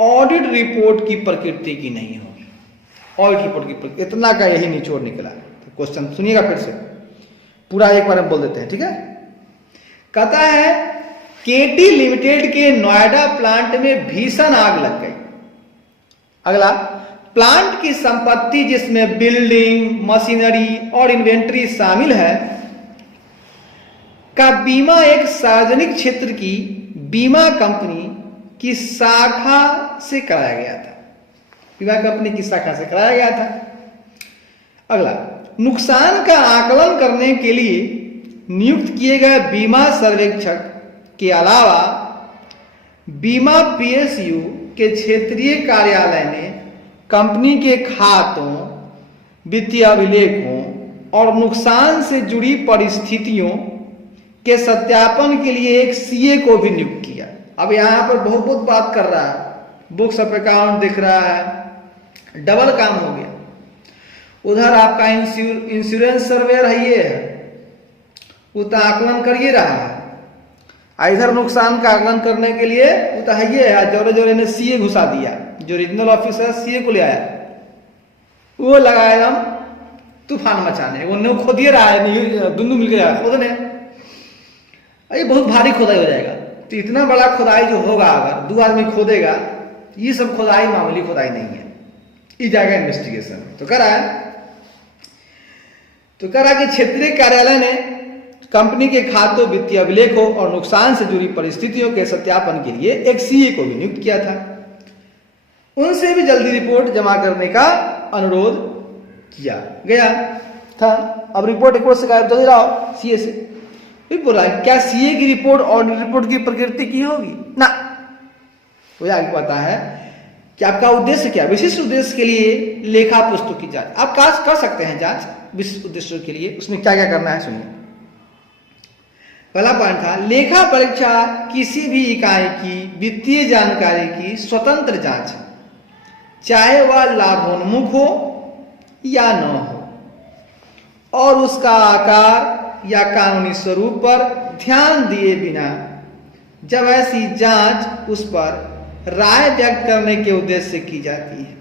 ऑडिट रिपोर्ट की प्रकृति की नहीं होगी। ऑडिट रिपोर्ट की, इतना का यही निचोड़ निकला। तो क्वेश्चन सुनिएगा फिर से, पूरा एक बार हम बोल देते हैं, ठीक है। कहता है केटी लिमिटेड के नोएडा प्लांट में भीषण आग लग गई। अगला, प्लांट की संपत्ति जिसमें बिल्डिंग, मशीनरी और इन्वेंट्री शामिल है का बीमा एक सार्वजनिक क्षेत्र की बीमा कंपनी की शाखा से कराया गया था। बीमा कंपनी की शाखा से कराया गया था। अगला, नुकसान का आकलन करने के लिए नियुक्त किए गए बीमा सर्वेक्षक के अलावा बीमा पीएसयू के क्षेत्रीय कार्यालय ने कंपनी के खातों, वित्तीय अभिलेखों और नुकसान से जुड़ी परिस्थितियों के सत्यापन के लिए एक सीए को भी नियुक्त किया। अब यहां पर बहुत बात कर रहा है, बुक्स ऑफ अकाउंट दिख रहा है, डबल काम हो गया। उधर आपका इंश्योरेंस सर्वेयर है, ये है, वो तो आकलन कर ही रहा है, इधर नुकसान का आकलन करने के लिए वो तो है, ये है, जोरे जोरे ने सीए घुसा दिया। जो रीजनल ऑफिसर सीए को ले आया, वो लगाया हम तूफान मचाने, वो नो खोदिए रहा है, दोनों मिलकर खोदने, ये बहुत भारी खोदाई हो जाएगा। तो इतना बड़ा खोदाई जो होगा, अगर 2 आदमी खोदेगा, ये सब खोदाई मामूली खोदाई नहीं है, ये जाएगा इन्वेस्टिगेशन। तो करा कि क्षेत्रीय कार्यालय ने कंपनी के खातों, वित्तीय अभिलेखों और नुकसान से जुड़ी परिस्थितियों के सत्यापन के लिए एक सीए को भी नियुक्त किया था। उनसे भी जल्दी रिपोर्ट जमा करने का अनुरोध किया गया था। अब रिपोर्ट एक से गायब जल्दी रहो सीए से भी बोला, क्या सीए की रिपोर्ट ऑडिट रिपोर्ट की प्रकृति की होगी ना। तो आगे पता है कि आपका उद्देश्य क्या, विशिष्ट उद्देश्य के लिए लेखा पुस्तक की जांच आप कर सकते हैं। जांच विशिष्ट उद्देश्य के लिए उसमें क्या क्या करना है सुनिए। पहला पॉइंट था, लेखा परीक्षा किसी भी इकाई की वित्तीय जानकारी की स्वतंत्र जांच है, चाहे वह लाभोन्मुख हो या न हो, और उसका आकार या कानूनी स्वरूप पर ध्यान दिए बिना जब ऐसी जांच उस पर राय व्यक्त करने के उद्देश्य से की जाती है।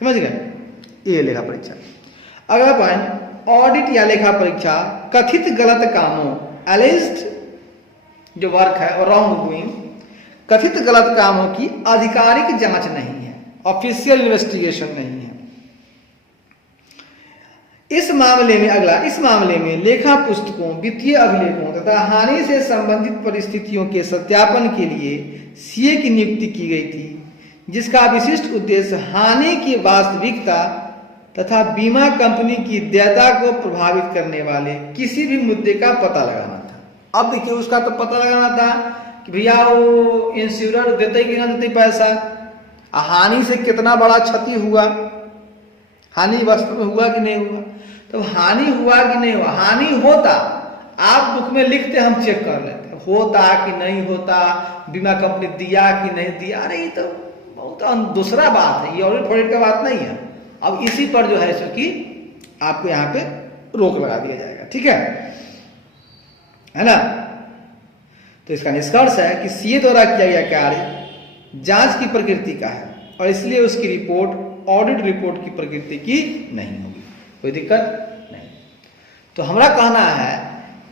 समझ गए, ये लेखा परीक्षा। अगला पॉइंट, ऑडिट या लेखा परीक्षा कथित गलत कामों, एलिज्ड जो वर्क है और रॉन्ग डूइंग, कथित गलत कामों की आधिकारिक जांच नहीं है, ऑफिशियल इन्वेस्टिगेशन नहीं है। इस मामले में लेखा पुस्तकों, वित्तीय अभिलेखों तथा हानि से संबंधित परिस्थितियों के सत्यापन के लिए सीए की नियुक्ति की गई थी, जिसका विशिष्ट उद्देश्य हानि की वास्तविकता तथा बीमा कंपनी की देयता को प्रभावित करने वाले किसी भी मुद्दे का पता लगाना था। अब देखिए उसका तो पता लगाना था कि भैया वो इंश्योरेंस देते कि ना देते पैसा, हानि से कितना बड़ा क्षति हुआ, हानि वास्तव में हुआ कि नहीं हुआ। तो हानि हुआ कि नहीं हुआ, हानि होता आप बुक में लिखते हम चेक कर लेते, होता कि नहीं होता, बीमा कंपनी दिया कि नहीं दिया, अरे ये तो बहुत दूसरा बात है, ये ऑडिट फॉडिट का बात नहीं है। अब इसी पर जो है सो कि आपको यहाँ पे रोक लगा दिया जाएगा, ठीक है ना। तो इसका निष्कर्ष है कि सीए द्वारा किया गया कार्य जांच की प्रकृति का है और इसलिए उसकी रिपोर्ट ऑडिट रिपोर्ट की प्रकृति की नहीं होगी, कोई दिक्कत नहीं। तो हमारा कहना है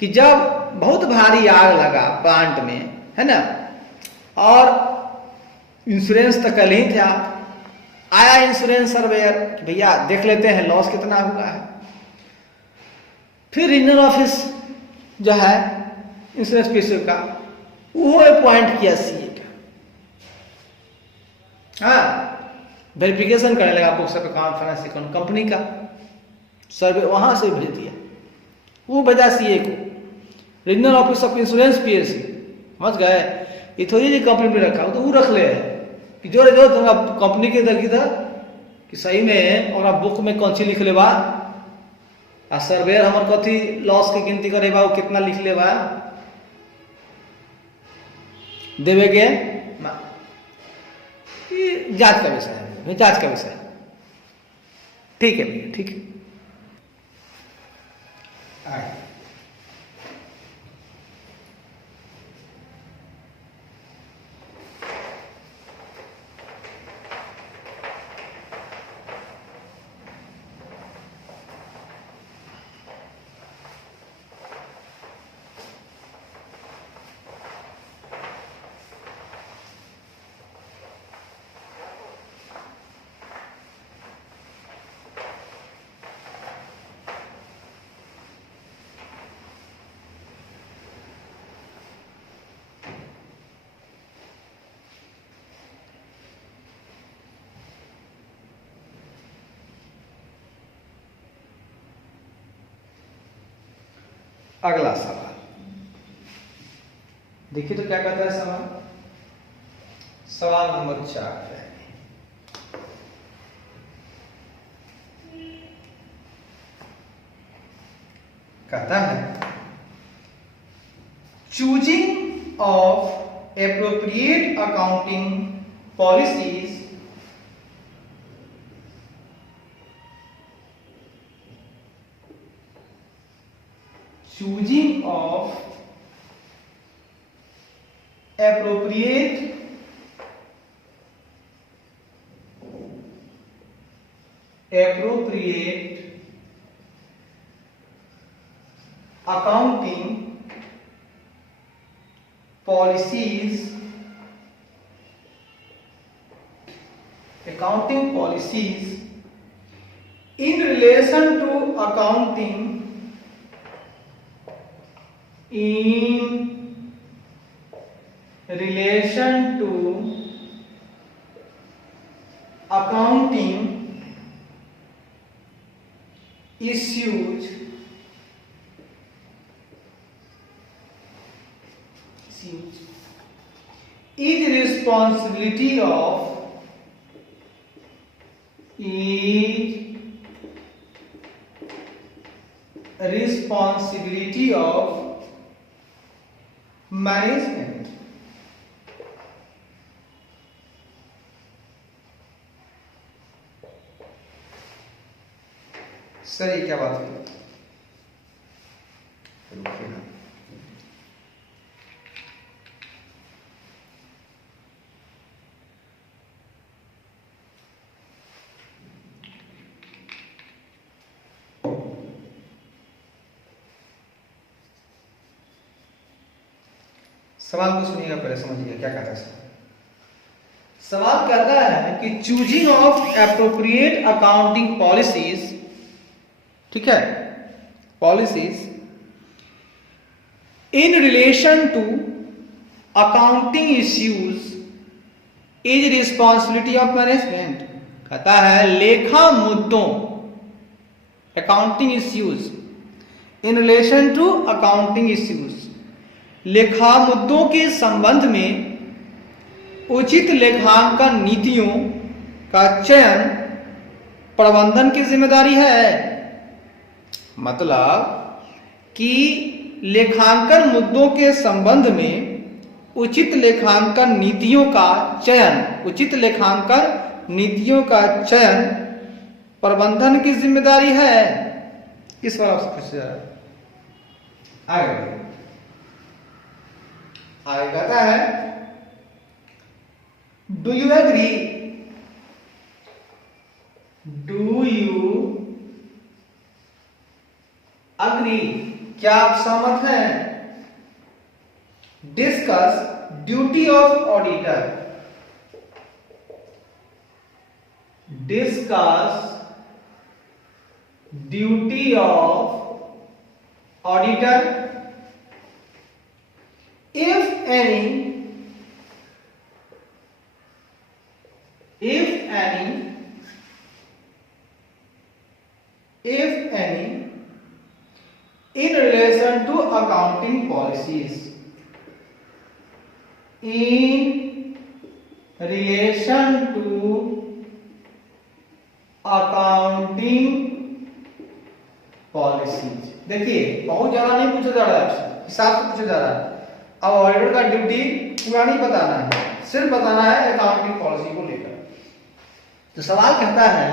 कि जब बहुत भारी आग लगा प्लांट में, है ना, और इंश्योरेंस तो कल ही थे, आप आया इंश्योरेंस सर्वेयर कि भैया देख लेते हैं लॉस कितना हुआ है। फिर रीजनल ऑफिस जो है इंश्योरेंस पीसी का वो अपॉइंट किया सीए का, हाँ वेरिफिकेशन करने लगा books of account finance account company का, सर्वे वहां से भेज दिया, वो भेजा सीए को, regional office of insurance PSC, समझ गए। ये थोड़ी जी कंपनी में रखा तो वो रख ले कि जो कंपनी के देखी था कि सही में और बुक में कौन सी लिख ले बा, आ सर्वेयर हमार कथी लॉस के गिनती करे बा, वो कितना लिख ले बा देवे के जांच का विषय है, जांच का विषय, ठीक है भैया, ठीक है। अगला सवाल देखिए तो क्या कहता है सवाल, सवाल नंबर 4 है, कहता है choosing of appropriate accounting policies choosing of appropriate accounting policies in relation to accounting issues is responsibility of management. सही क्या बात है, सवाल को सुनिएगा पहले, समझिएगा क्या कहता है। सवाल कहता है कि choosing of appropriate accounting policies, ठीक है, policies in relation to accounting issues is responsibility of management, कहता है लेखा मुद्दों, accounting issues in relation to accounting issues, लेखा मुद्दों के संबंध में उचित लेखांकन नीतियों का चयन प्रबंधन की जिम्मेदारी है। मतलब कि लेखांकन मुद्दों के संबंध में उचित लेखांकन नीतियों का चयन, उचित लेखांकन नीतियों का चयन प्रबंधन की जिम्मेदारी है। इस बार आपसे पूछा जा रहा है, आगे कहता है do you agree, do you agree, क्या आप सहमत हैं? Discuss duty of auditor, discuss duty of auditor if any in relation to accounting policies, in relation to accounting policies। देखिए बहुत ज्यादा नहीं पूछा जा रहा है आपसे, हिसाब से पूछा जा रहा है। अब ऑडिटर का ड्यूटी पूरा नहीं बताना है, सिर्फ बताना है अकाउंटिंग पॉलिसी को लेकर। तो सवाल कहता है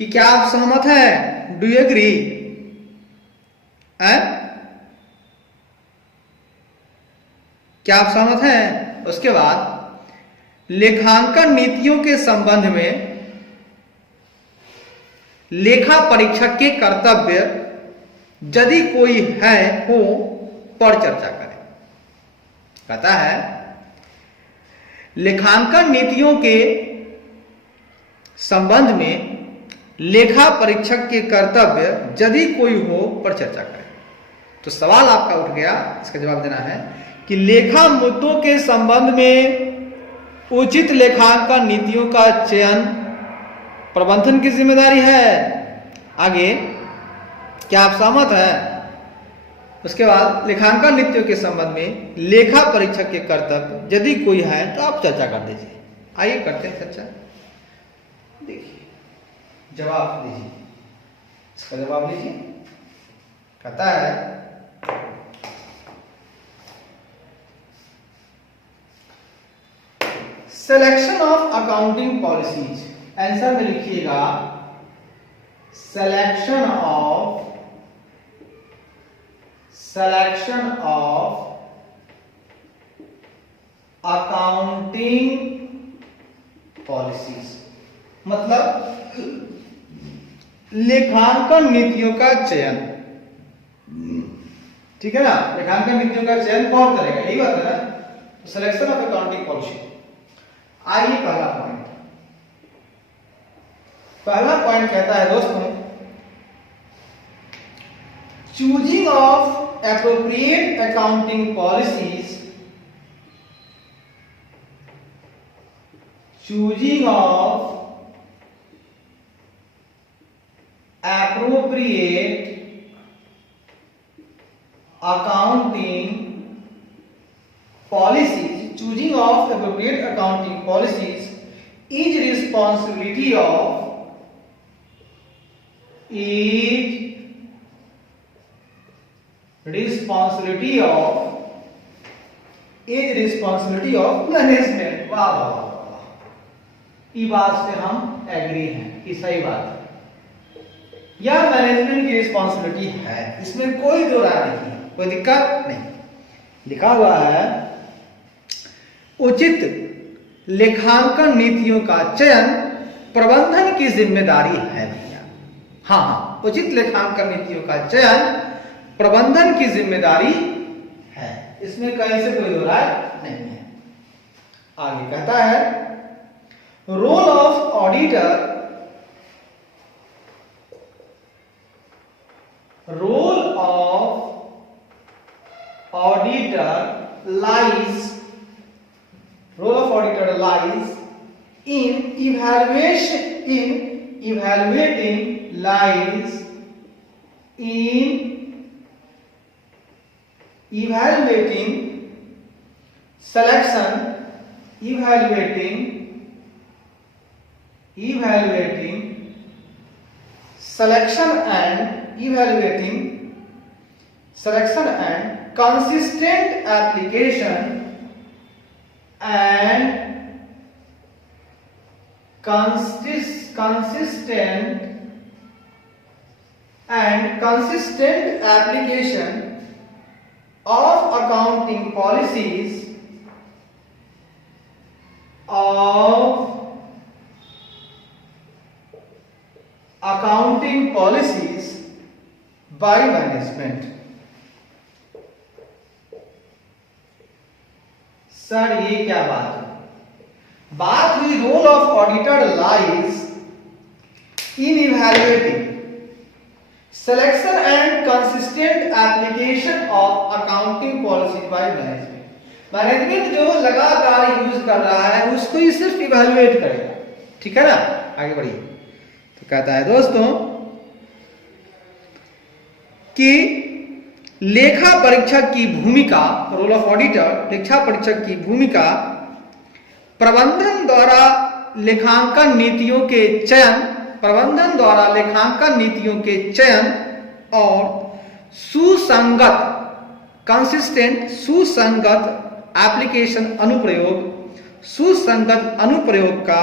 कि क्या आप सहमत हैं, डू यू एग्री, क्या आप सहमत हैं? उसके बाद लेखांकन नीतियों के संबंध में लेखा परीक्षक के कर्तव्य यदि कोई है हो पर चर्चा करें। कहता है लेखांकन नीतियों के संबंध में लेखा परीक्षक के कर्तव्य यदि कोई हो पर चर्चा करें। तो सवाल आपका उठ गया, इसका जवाब देना है कि लेखा मुद्दों के संबंध में उचित लेखांकन नीतियों का चयन प्रबंधन की जिम्मेदारी है। आगे क्या आप सहमत हैं? उसके बाद लेखांकन नीतियों के संबंध में लेखा परीक्षक के कर्तव्य यदि कोई है तो आप चर्चा कर दीजिए। आइए करते हैं चर्चा। देखिए जवाब दीजिए, इसका जवाब लीजिए। कहता है selection of accounting policies, answer में लिखिएगा selection of accounting policies, मतलब लेखांकन नीतियों का चयन। ठीक है ना, लेखांकन नीतियों का चयन कौन करेगा, यही बात है ना। Selection of accounting policy. आइए पहला पॉइंट, पहला पॉइंट कहता है दोस्तों choosing of appropriate accounting policies, choosing of appropriate accounting policies, choosing of appropriate accounting policies is responsibility of management. वाह वाह वाह, इस बात से हम एग्री हैं कि सही बात है, यह मैनेजमेंट की रिस्पॉन्सिबिलिटी है, इसमें कोई दो राय नहीं है, कोई दिक्कत नहीं। लिखा हुआ है उचित लेखांकन नीतियों का चयन प्रबंधन की जिम्मेदारी है भैया। हाँ, उचित लेखांकन नीतियों का चयन प्रबंधन की जिम्मेदारी है, इसमें कहीं से कोई दो राय नहीं है। आगे कहता है role of auditor, role of auditor lies role of auditor lies in evaluating selection and consistent application of accounting policies by management. Sir ये क्या बात है? बात हुई role of auditor lies in evaluating selection and consistent application of accounting policy by management. Management जो लगातार use कर रहा है उसको ही सिर्फ इवैल्यूएट करेगा, ठीक है ना? आगे बढ़िए। तो कहता है दोस्तों कि लेखा परीक्षक की भूमिका, रोल ऑफ ऑडिटर, लेखा परीक्षक की भूमिका प्रबंधन द्वारा लेखांकन नीतियों के चयन और सुसंगत अनुप्रयोग का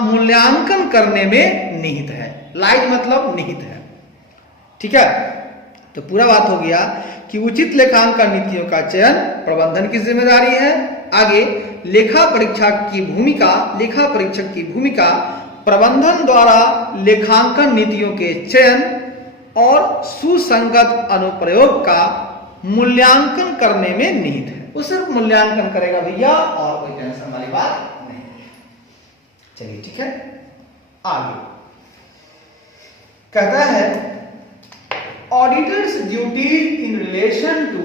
मूल्यांकन करने में निहित है। लाइज मतलब निहित है, ठीक है? तो पूरा बात हो गया कि उचित लेखांकन नीतियों का चयन प्रबंधन की जिम्मेदारी है। आगे लेखा परीक्षक की भूमिका प्रबंधन द्वारा लेखांकन नीतियों के चयन और सुसंगत अनुप्रयोग का मूल्यांकन करने में निहित है। वो सिर्फ मूल्यांकन करेगा भैया, और कोई टेंशन वाली बात नहीं। चलिए ठीक है, आगे कहता है auditor's duty in relation to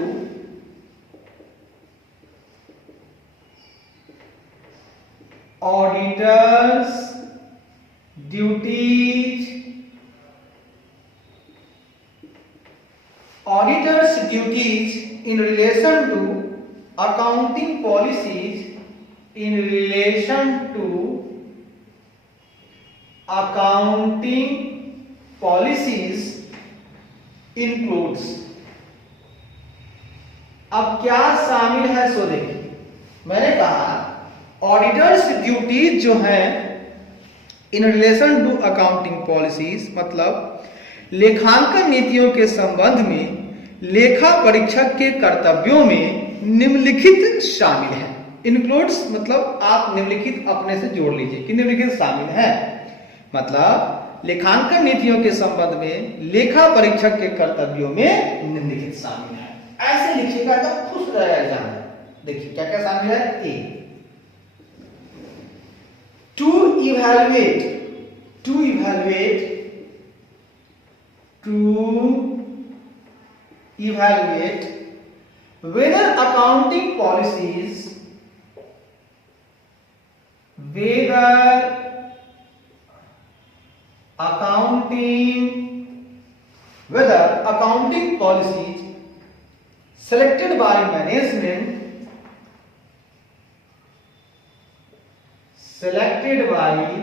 duties in relation to accounting policies includes। अब क्या शामिल है सो देखिए। मैंने कहा ऑडिटर्स ड्यूटीज जो है in relation to accounting policies, मतलब लेखांकन नीतियों के संबंध में लेखा परीक्षक के कर्तव्यों में निम्नलिखित शामिल है। इंक्लूड्स मतलब आप निम्नलिखित अपने से जोड़ लीजिए कि निम्नलिखित शामिल है, मतलब लेखांकन नीतियों के संबंध में लेखा परीक्षक के कर्तव्यों में निम्नलिखित शामिल है। ऐसे लिखिएगा तो खुश रहेगा एग्जाम। देखिए क्या क्या शामिल है। ए, to evaluate whether accounting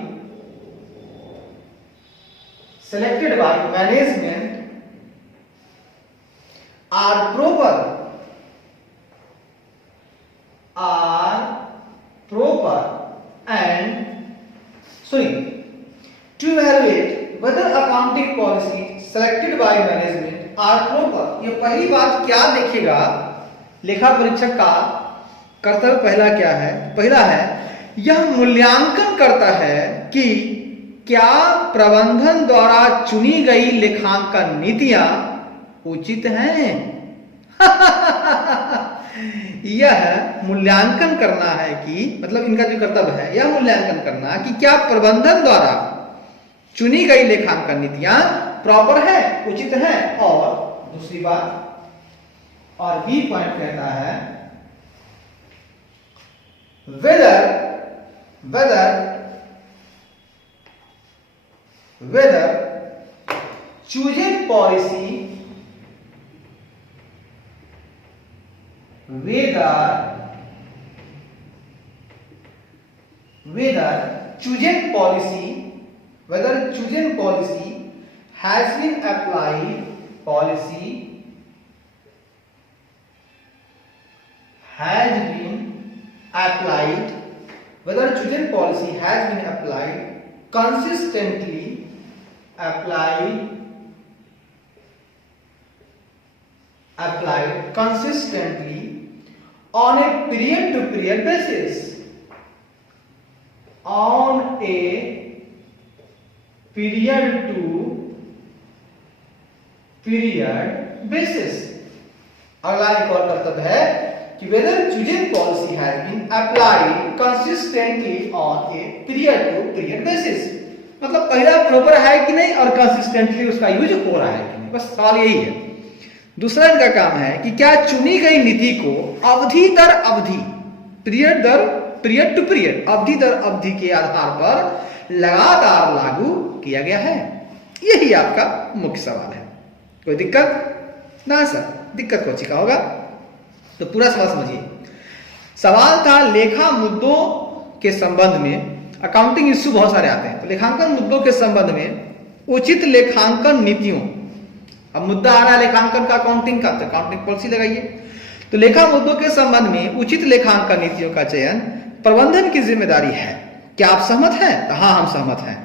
policies selected by management are proper and to evaluate whether accounting policy selected by management are proper। ये पहली बात क्या देखेगा लेखा परीक्षक का कर्तव्य पहला क्या है? पहला है यह मूल्यांकन करता है कि क्या प्रबंधन द्वारा चुनी गई लेखांकन नीतियां उचित हैं। यह मूल्यांकन करना है कि मतलब इनका जो कर्तव्य है यह मूल्यांकन करना कि क्या प्रबंधन द्वारा चुनी गई लेखांकन नीतियां प्रॉपर है, उचित है। और दूसरी बात, और बी पॉइंट कहता है whether chosen policy whether chosen policy has been applied whether chosen policy has been applied consistently on a period to period basis, अगला एक और कर्तव्य है कि whether chosen policy has been applied consistently on a period to period basis, मतलब पहला proper है कि नहीं और कंसिस्टेंटली उसका यूज हो रहा है कि नहीं, बस सवाल यही है। दूसरा इनका काम है कि क्या चुनी गई नीति को अवधि दर अवधि, पीरियड टू पीरियड, अवधि दर अवधि के आधार पर लगातार लागू किया गया है। यही आपका मुख्य सवाल है। कोई दिक्कत ना सर, दिक्कत कौन सी का होगा? तो पूरा सवाल समझिए। सवाल था लेखा मुद्दों के संबंध में, अकाउंटिंग इश्यू बहुत सारे आते हैं, तो लेखांकन मुद्दों के संबंध में उचित लेखांकन नीतियों, अब मुद्दा आ रहा है लेखांकन का, अकाउंटिंग का, तो अकाउंटिंग पॉलिसी लगाइए। तो लेखा मुद्दों के संबंध में उचित लेखांकन नीतियों का चयन प्रबंधन की जिम्मेदारी है। क्या आप सहमत हैं? तो हाँ, हम सहमत हैं।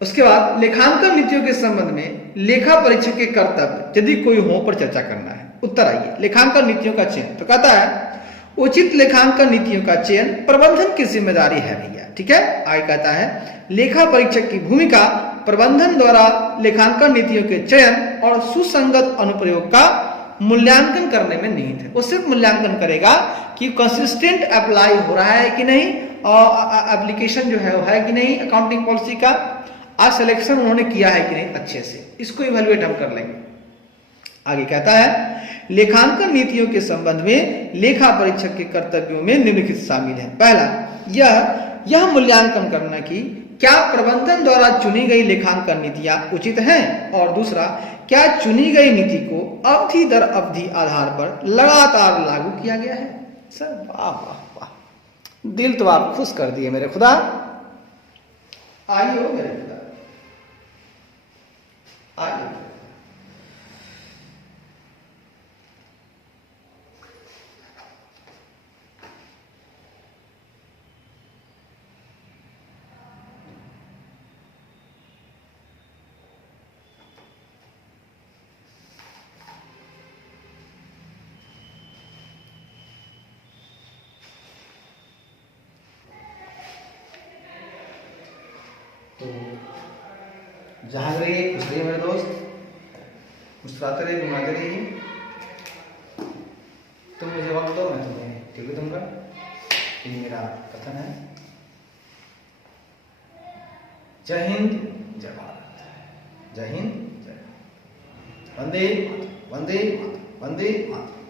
उसके बाद लेखांकन नीतियों के संबंध में लेखा परीक्षक के कर्तव्य यदि कोई हो पर चर्चा करना है। उत्तर आइए, लेखांकन नीतियों का चयन, तो कहता है उचित लेखांकन नीतियों का चयन प्रबंधन की जिम्मेदारी है भैया, ठीक है। आगे कहता है लेखा परीक्षक की भूमिका प्रबंधन द्वारा लेखांकन नीतियों के चयन और सुसंगत अनुप्रयोग का मूल्यांकन करने में निहित है। वो सिर्फ मूल्यांकन करेगा कि कंसिस्टेंट अप्लाई हो रहा है कि नहीं, और एप्लीकेशन जो है वो है कि नहीं अकाउंटिंग पॉलिसी का, आज सिलेक्शन उन्होंने किया है कि नहीं अच्छे से, इसको इवैल्यूएट हम कर लेंगे। आगे कहता है लेखांकन नीतियों के संबंध में लेखा परीक्षक के कर्तव्यों में निम्नलिखित शामिल है। पहला, यह मूल्यांकन करना कि क्या प्रबंधन द्वारा चुनी गई लेखांकन नीतियां उचित हैं, और दूसरा, क्या चुनी गई नीति को अवधि दर अवधि आधार पर लगातार लागू किया गया है। सर वाह वाह वाह, दिल तो आप खुश कर दिए मेरे खुदा। आइए हो मेरे खुदा, आइए। तो जहां रहिए, खुश रहिए मेरे दोस्त, मुस्कुराते रहिए, घुमाते रहिए। तुम मुझे वक्त दो, मैं तुम्हें टिप्पणी दूंगा। ये मेरा कथन है। जय हिंद, जय भारत, जय हिंद, जय वंदे वंदे वंदे मातरम।